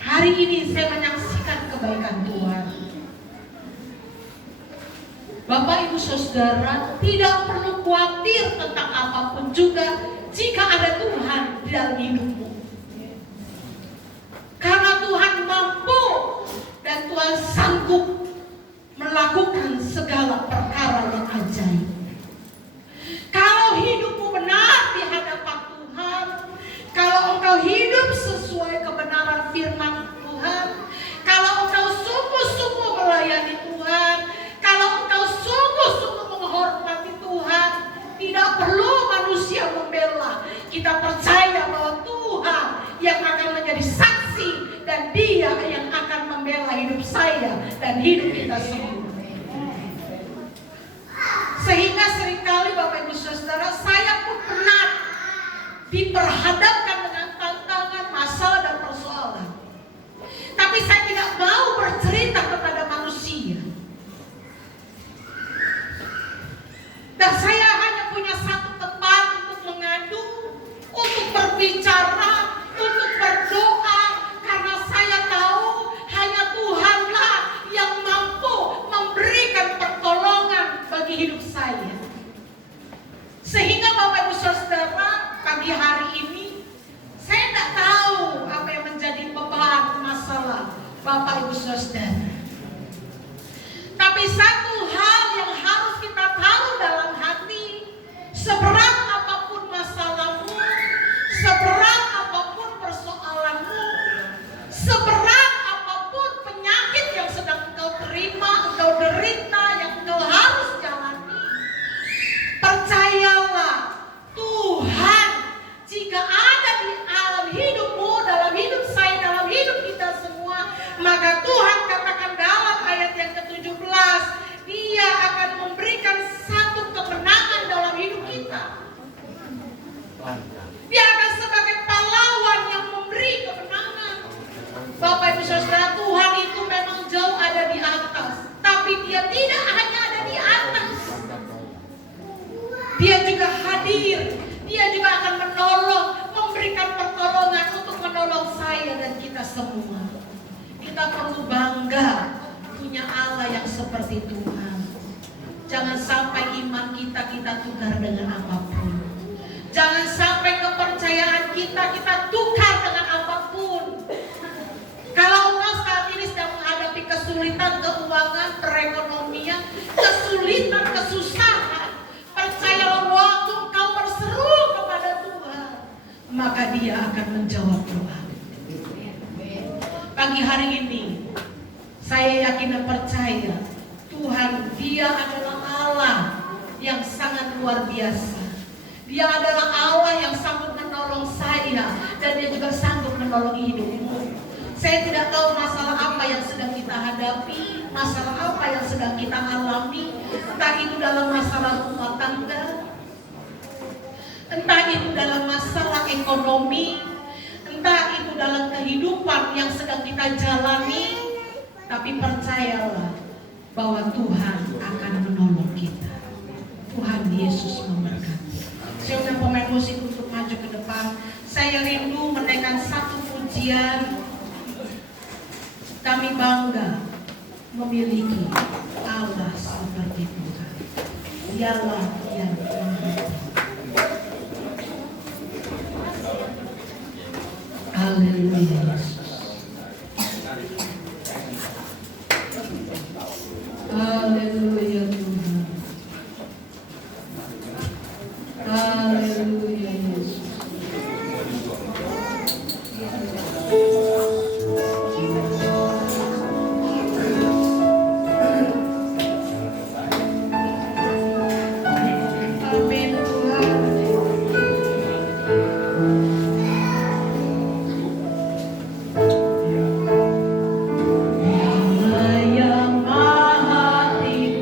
Hari ini saya menyaksikan kebaikan Tuhan. Bapak Ibu Saudara, tidak perlu khawatir tentang apapun juga jika ada Tuhan di dalam hidupmu. Karena Tuhan mampu dan Tuhan sanggup melakukan segala perkara yang ajaib. Kalau hidupmu benar di hadapan Tuhan, kalau engkau hidup sesuai kebenaran firman Tuhan, kalau engkau sungguh-sungguh melayani Tuhan, kalau engkau sungguh-sungguh menghormati Tuhan, tidak perlu manusia membela. Kita percaya bahwa Tuhan yang akan menjadi saksi dan Dia yang akan membela hidup saya dan hidup kita semua. Sehingga seringkali Bapak Ibu Saudara, saya pun pernah diperhadapkan dengan tantangan, masalah dan persoalan. Tapi saya tidak mau bercerita kepada manusia. Dan saya hanya punya satu tempat untuk mengadu, untuk berbicara, untuk berdoa, karena saya tahu hanya Tuhanlah yang mampu memberikan pertolongan bagi hidup saya. Sehingga Bapak Ibu Saudara, pagi hari ini saya tidak tahu apa yang menjadi beban masalah Bapak Ibu Saudara. Tapi satu hal yang harus kita tahu dalam hati, seberat apapun masalahmu, seberat apapun persoalanmu, seberat apapun penyakit yang sedang engkau terima, engkau derita, yang engkau harus jalani, percayalah Tuhan jika ada di alam hidupmu, dalam hidup saya, dalam hidup kita semua, maka Tuhan katakan dalam ayat yang ke-17, Dia akan memberikan satu kemenangan dalam hidup kita. Dia akan sebagai pahlawan yang memberi kemenangan. Bapak Ibu Saudara, Tuhan itu memang jauh ada di atas, tapi Dia tidak hanya ada di atas. Dia juga hadir. Dia juga akan menolong, memberikan pertolongan untuk menolong saya dan kita semua. Kita perlu bangga punya Allah yang seperti Tuhan. Jangan sampai iman kita tukar dengan apapun. Jangan sampai kepercayaan kita tukar dengan apapun. Kalau engkau saat ini sedang menghadapi kesulitan keuangan, perekonomian, kesulitan, kesusahan, percayalah waktu engkau berseru kepada Tuhan, maka Dia akan menjawab doa. Pagi hari ini saya yakin dan percaya Tuhan, Dia adalah Allah yang sangat luar biasa. Dia adalah Allah yang sanggup menolong saya, dan Dia juga sanggup menolong hidupmu. Saya tidak tahu masalah apa yang sedang kita hadapi, masalah apa yang sedang kita alami, entah itu dalam masalah rumah tangga, entah itu dalam masalah ekonomi, entah itu dalam kehidupan yang sedang kita jalani. Tapi percayalah bahwa Tuhan akan menolong kita. Tuhan Yesus memberkati. Saya undang pemain musik untuk maju ke depan. Saya rindu menaikkan satu pujian. Kami bangga memiliki Allah seperti Tuhan. Dialah yang memberkati. Haleluya. Haleluya Tuhan. Haleluya Yesus. Amin Tuhan. Allah yang maha tinggi.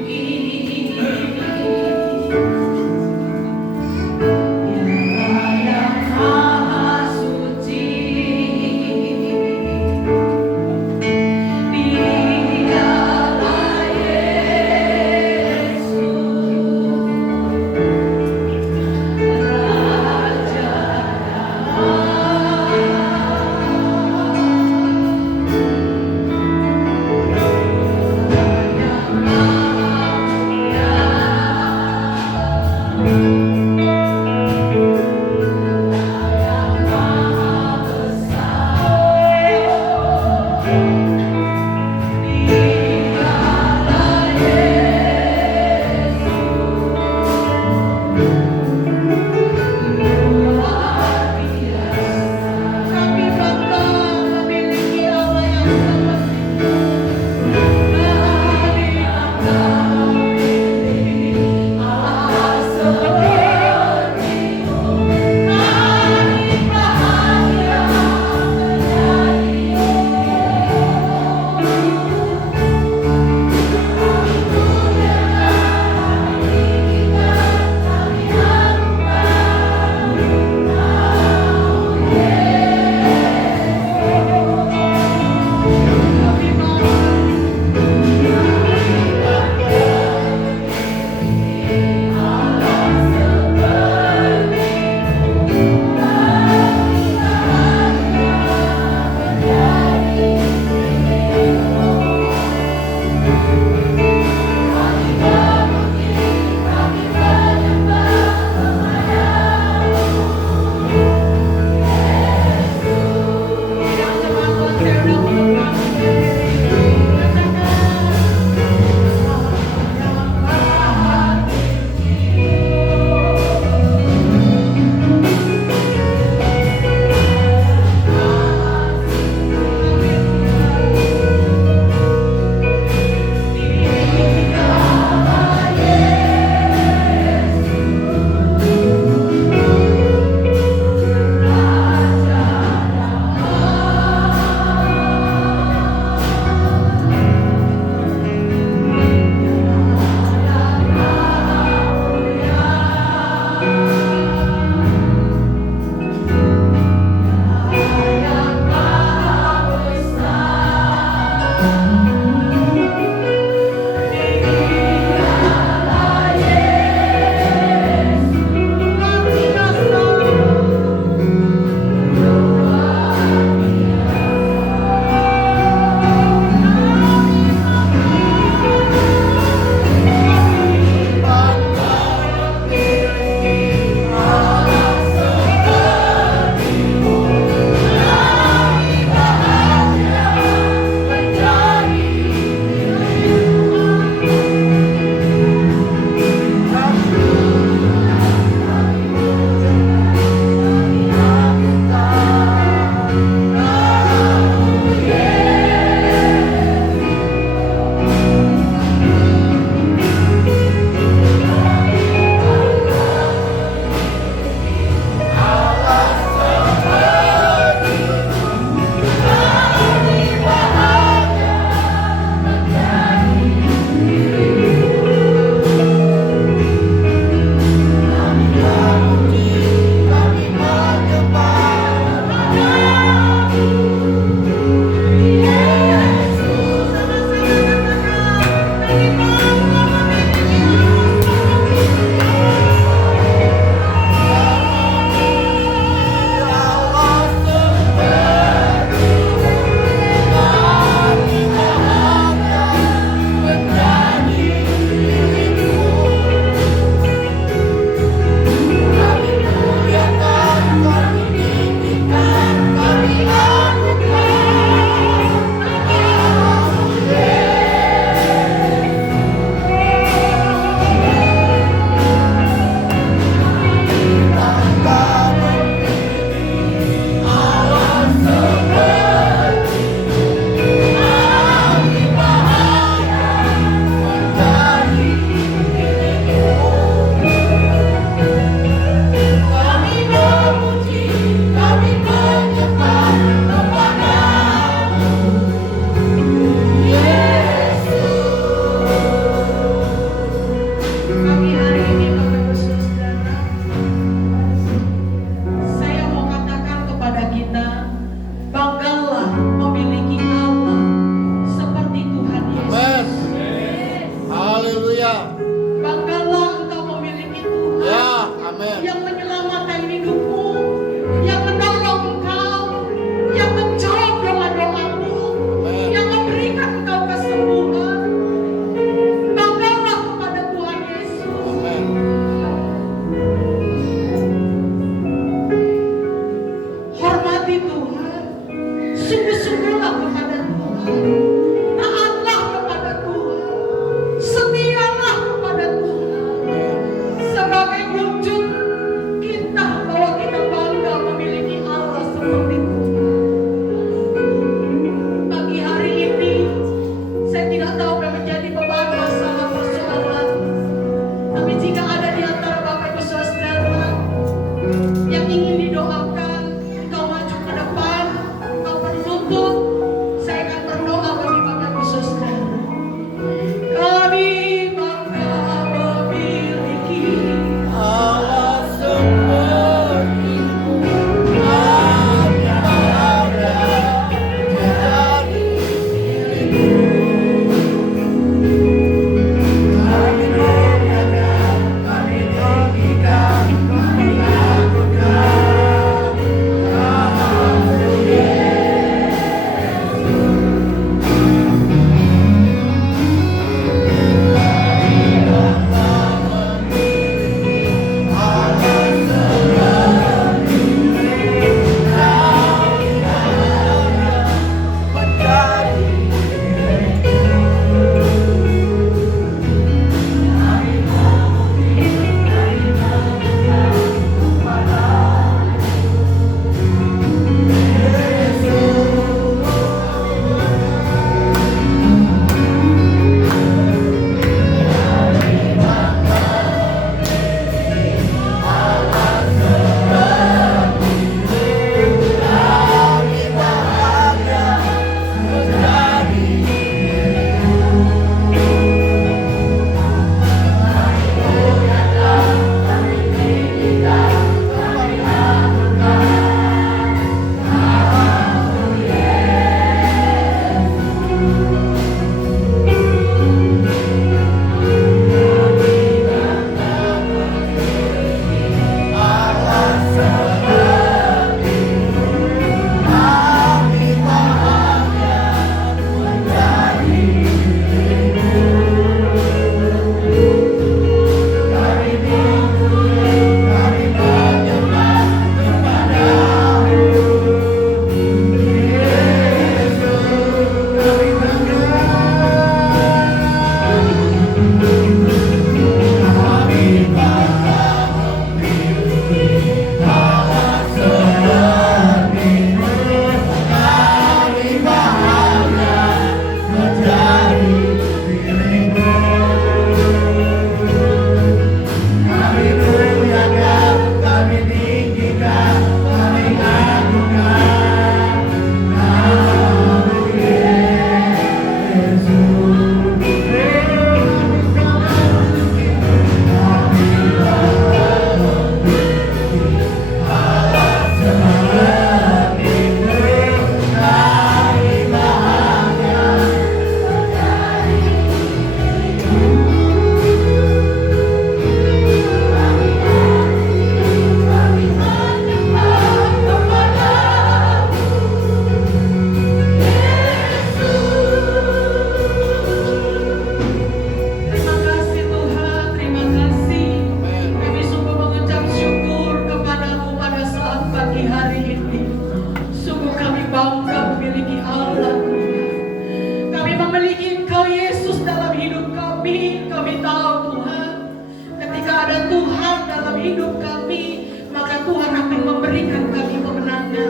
kami tahu Tuhan, ketika ada Tuhan dalam hidup kami, maka Tuhan akan memberikan kami kemenangan.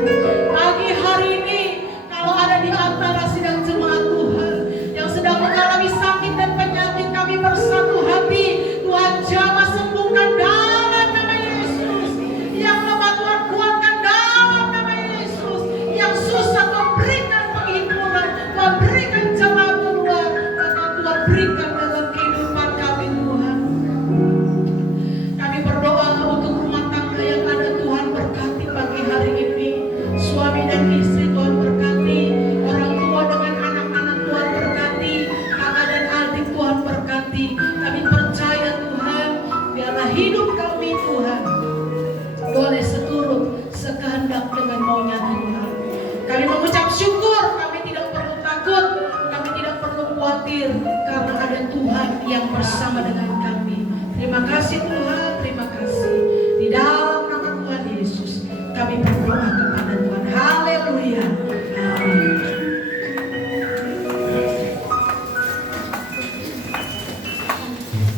Pagi hari ini, kalau ada di antara sidang jemaat Tuhan yang sedang mengalami sakit dan penyakit, kami bersatu hati, Tuhan jamah sembuhkan dalam nama Yesus. Yang lemah Tuhan kuatkan dalam nama Yesus. Yang susah Tuhan berikan penghiburan, Tuhan berikan jalan keluar, maka Tuhan berikan dalam kehidupan kami Tuhan. Kami berdoa untuk rumah tangga yang ada, Tuhan berkati pagi hari ini. Suami dan istri Tuhan berkati, orang tua dengan anak-anak Tuhan berkati, kakak dan adik Tuhan berkati. Kami percaya Tuhan, biarlah hidup kami Tuhan boleh seturut sekehendak dengan maunya Tuhan. Kami mengucap syukur, kami tidak perlu takut, kami tidak perlu khawatir, karena ada Tuhan yang bersama dengan kami. Terima kasih Tuhan, terima kasih. Di dalam nama Tuhan Yesus, kami berdoa kepada Tuhan. Haleluya. Amin.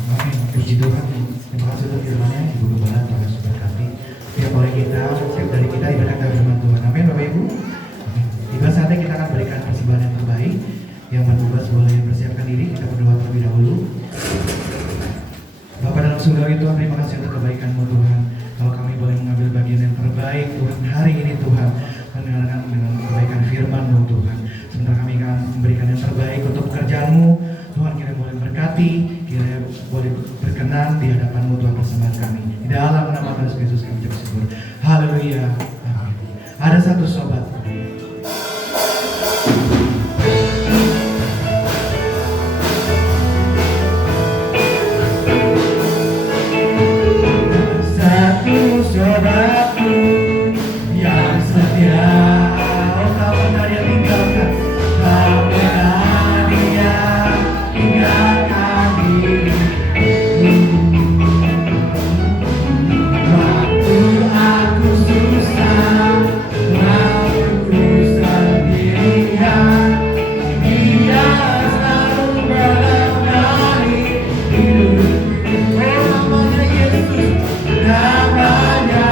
Amin. Puji Tuhan. Terima kasih untuk firman-Nya, Ibu Gembala, Tuhan Yesus berkati. Setiap oleh kita, setiap dari kita ibaratkan firman Tuhan. Amin, Bapak Ibu. Amin. Tiba saatnya kita akan berikan persembahan yang terbaik. Yang bertugas boleh persiapkan diri. Kita berdoa terlebih dahulu. Bapak dalam surgawi Tuhan, terima kasih untuk kebaikan-Mu Tuhan. Kalau kami boleh mengambil bagian yang terbaik Tuhan hari ini Tuhan, mendengarkan dengan kebaikan firman-Mu Tuhan. Sebentar kami akan memberikan yang terbaik untuk pekerjaan-Mu Tuhan. Kira boleh berkati, kira boleh berkenan di hadapan-Mu Tuhan persembahan kami. Di dalam nama Tuhan Yesus kami ucap syukur. Haleluya. Amin. Ada satu sobat. Sobatku yang setia, oh tak pernah dia tinggalkan, tak pernah dia tinggalkan diriku. Waktu aku susah, waktu sendirian, dia selalu menemani hidupku. Oh namanya Yesus, namanya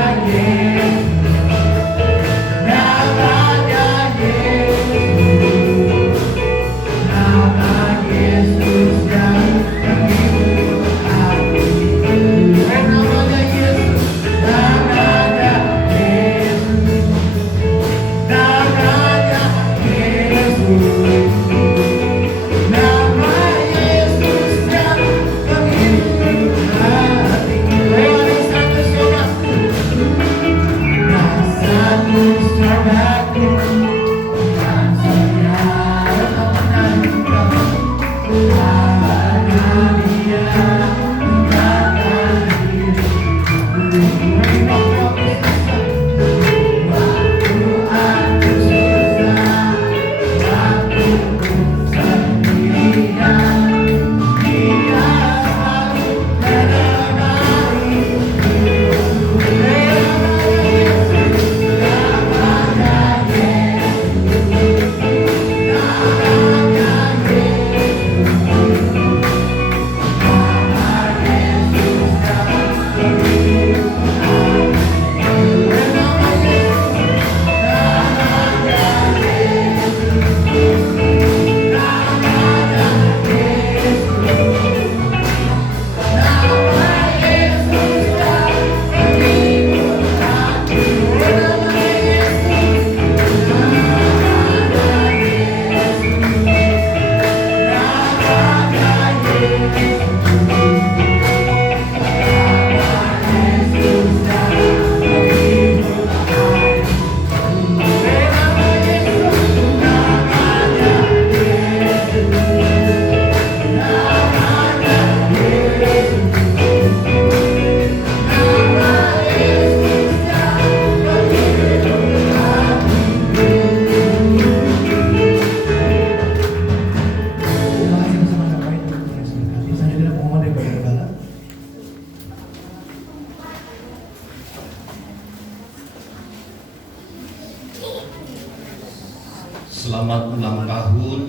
Selamat ulang tahun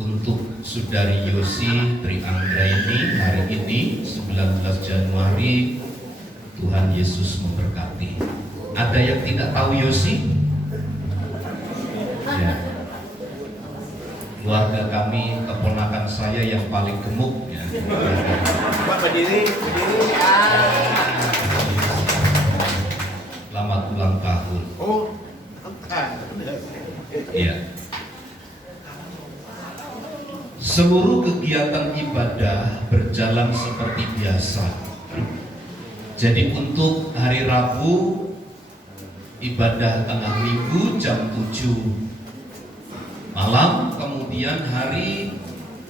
untuk Saudari Yosi Trianggraini hari ini 19 Januari. Tuhan Yesus memberkati. Ada yang tidak tahu Yosi? Ya. Keluarga kami, keponakan saya yang paling gemuk ya. Pak berdiri. Selamat ulang tahun. Oh, angkat. Iya. Seluruh kegiatan ibadah berjalan seperti biasa. Jadi untuk hari Rabu ibadah tengah minggu jam 7 malam, kemudian hari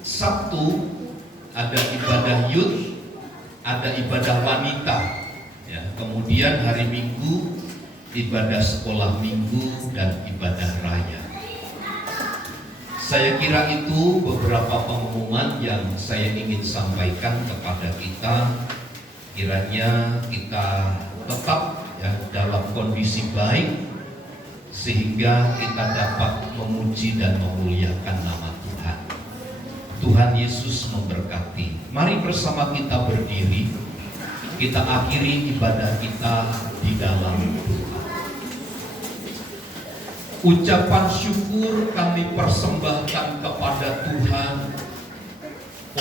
Sabtu ada ibadah youth, ada ibadah wanita. Ya, kemudian hari Minggu ibadah sekolah minggu dan ibadah raya. Saya kira itu beberapa pengumuman yang saya ingin sampaikan kepada kita. Kiranya kita tetap ya dalam kondisi baik sehingga kita dapat memuji dan memuliakan nama Tuhan. Tuhan Yesus memberkati. Mari bersama kita berdiri. Kita akhiri ibadah kita di dalam doa. Ucapan syukur kami persembahkan kepada Tuhan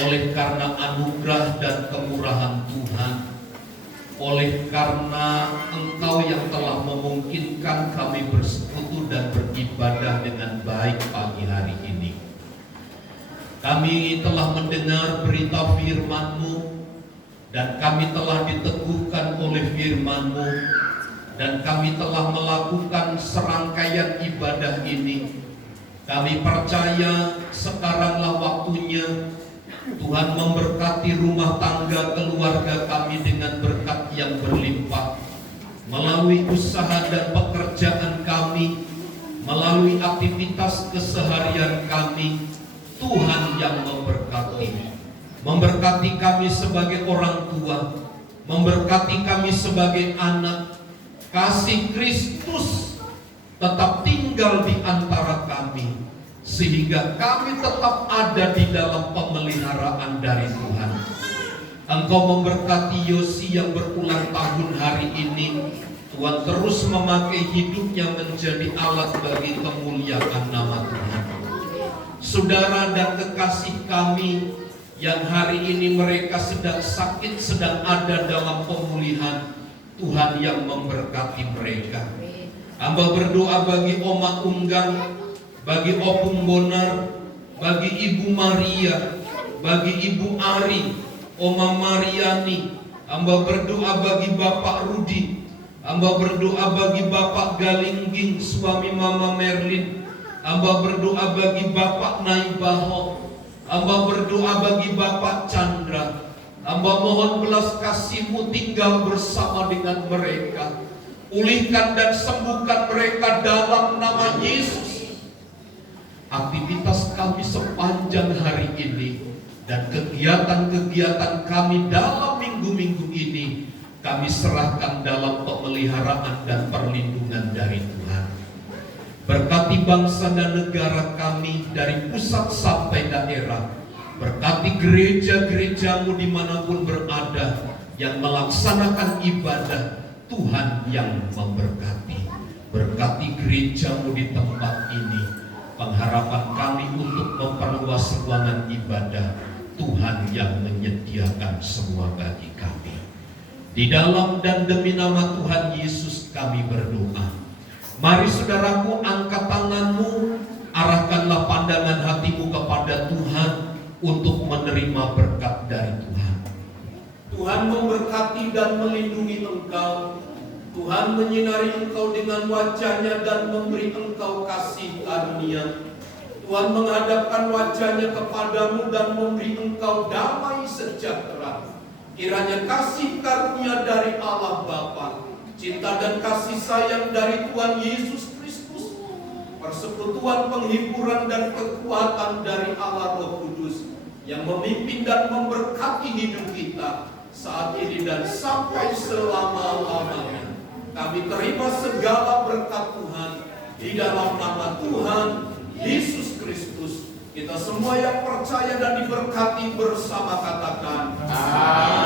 oleh karena anugerah dan kemurahan Tuhan, oleh karena Engkau yang telah memungkinkan kami bersekutu dan beribadah dengan baik pagi hari ini. Kami telah mendengar berita firman-Mu dan kami telah diteguhkan oleh firman-Mu dan kami telah melakukan serangkaian ibadah ini. Kami percaya sekaranglah waktunya Tuhan memberkati rumah tangga keluarga kami dengan berkat yang berlimpah melalui usaha dan pekerjaan kami, melalui aktivitas keseharian kami. Tuhan yang memberkati kami sebagai orang tua, memberkati kami sebagai anak. Kasih Kristus tetap tinggal di antara kami sehingga kami tetap ada di dalam pemeliharaan dari Tuhan. Engkau memberkati Yosi yang berulang tahun hari ini. Tuhan terus memakai hidupnya menjadi alat bagi kemuliaan nama Tuhan. Saudara dan kekasih kami yang hari ini mereka sedang sakit, sedang ada dalam pemulihan, Tuhan yang memberkati mereka. Hamba berdoa bagi Oma Unggang, bagi Opung Bonar, bagi Ibu Maria, bagi Ibu Ari, Oma Mariani. Hamba berdoa bagi Bapak Rudi. Hamba berdoa bagi Bapak Galingging, suami Mama Merlin. Hamba berdoa bagi Bapak Naibaho. Hamba berdoa bagi Bapak Chandra. Hamba mohon belas kasih-Mu tinggal bersama dengan mereka. Pulihkan dan sembuhkan mereka dalam nama Yesus. Aktivitas kami sepanjang hari ini dan kegiatan-kegiatan kami dalam minggu-minggu ini kami serahkan dalam pemeliharaan dan perlindungan dari Tuhan. Berkati bangsa dan negara kami dari pusat sampai daerah. Berkati gereja-gereja-Mu dimanapun berada yang melaksanakan ibadah. Tuhan yang memberkati. Berkati gereja-Mu di tempat ini. Pengharapan kami untuk memperluas ruangan ibadah, Tuhan yang menyediakan semua bagi kami. Di dalam dan demi nama Tuhan Yesus kami berdoa. Mari saudaraku, angkat tanganmu, arahkanlah pandangan hatimu kepada Tuhan untuk menerima berkat dari Tuhan. Tuhan memberkati dan melindungi engkau. Tuhan menyinari engkau dengan wajah-Nya dan memberi engkau kasih karunia. Tuhan menghadapkan wajah-Nya kepadamu dan memberi engkau damai sejahtera. Kiranya kasih karunia dari Allah Bapa, cinta dan kasih sayang dari Tuhan Yesus Kristus, persekutuan penghiburan dan kekuatan dari Allah Roh Kudus yang memimpin dan memberkati hidup kita saat ini dan sampai selama-lamanya. Kami terima segala berkat Tuhan di dalam nama Tuhan Yesus Kristus. Kita semua yang percaya dan diberkati bersama katakan, Amin.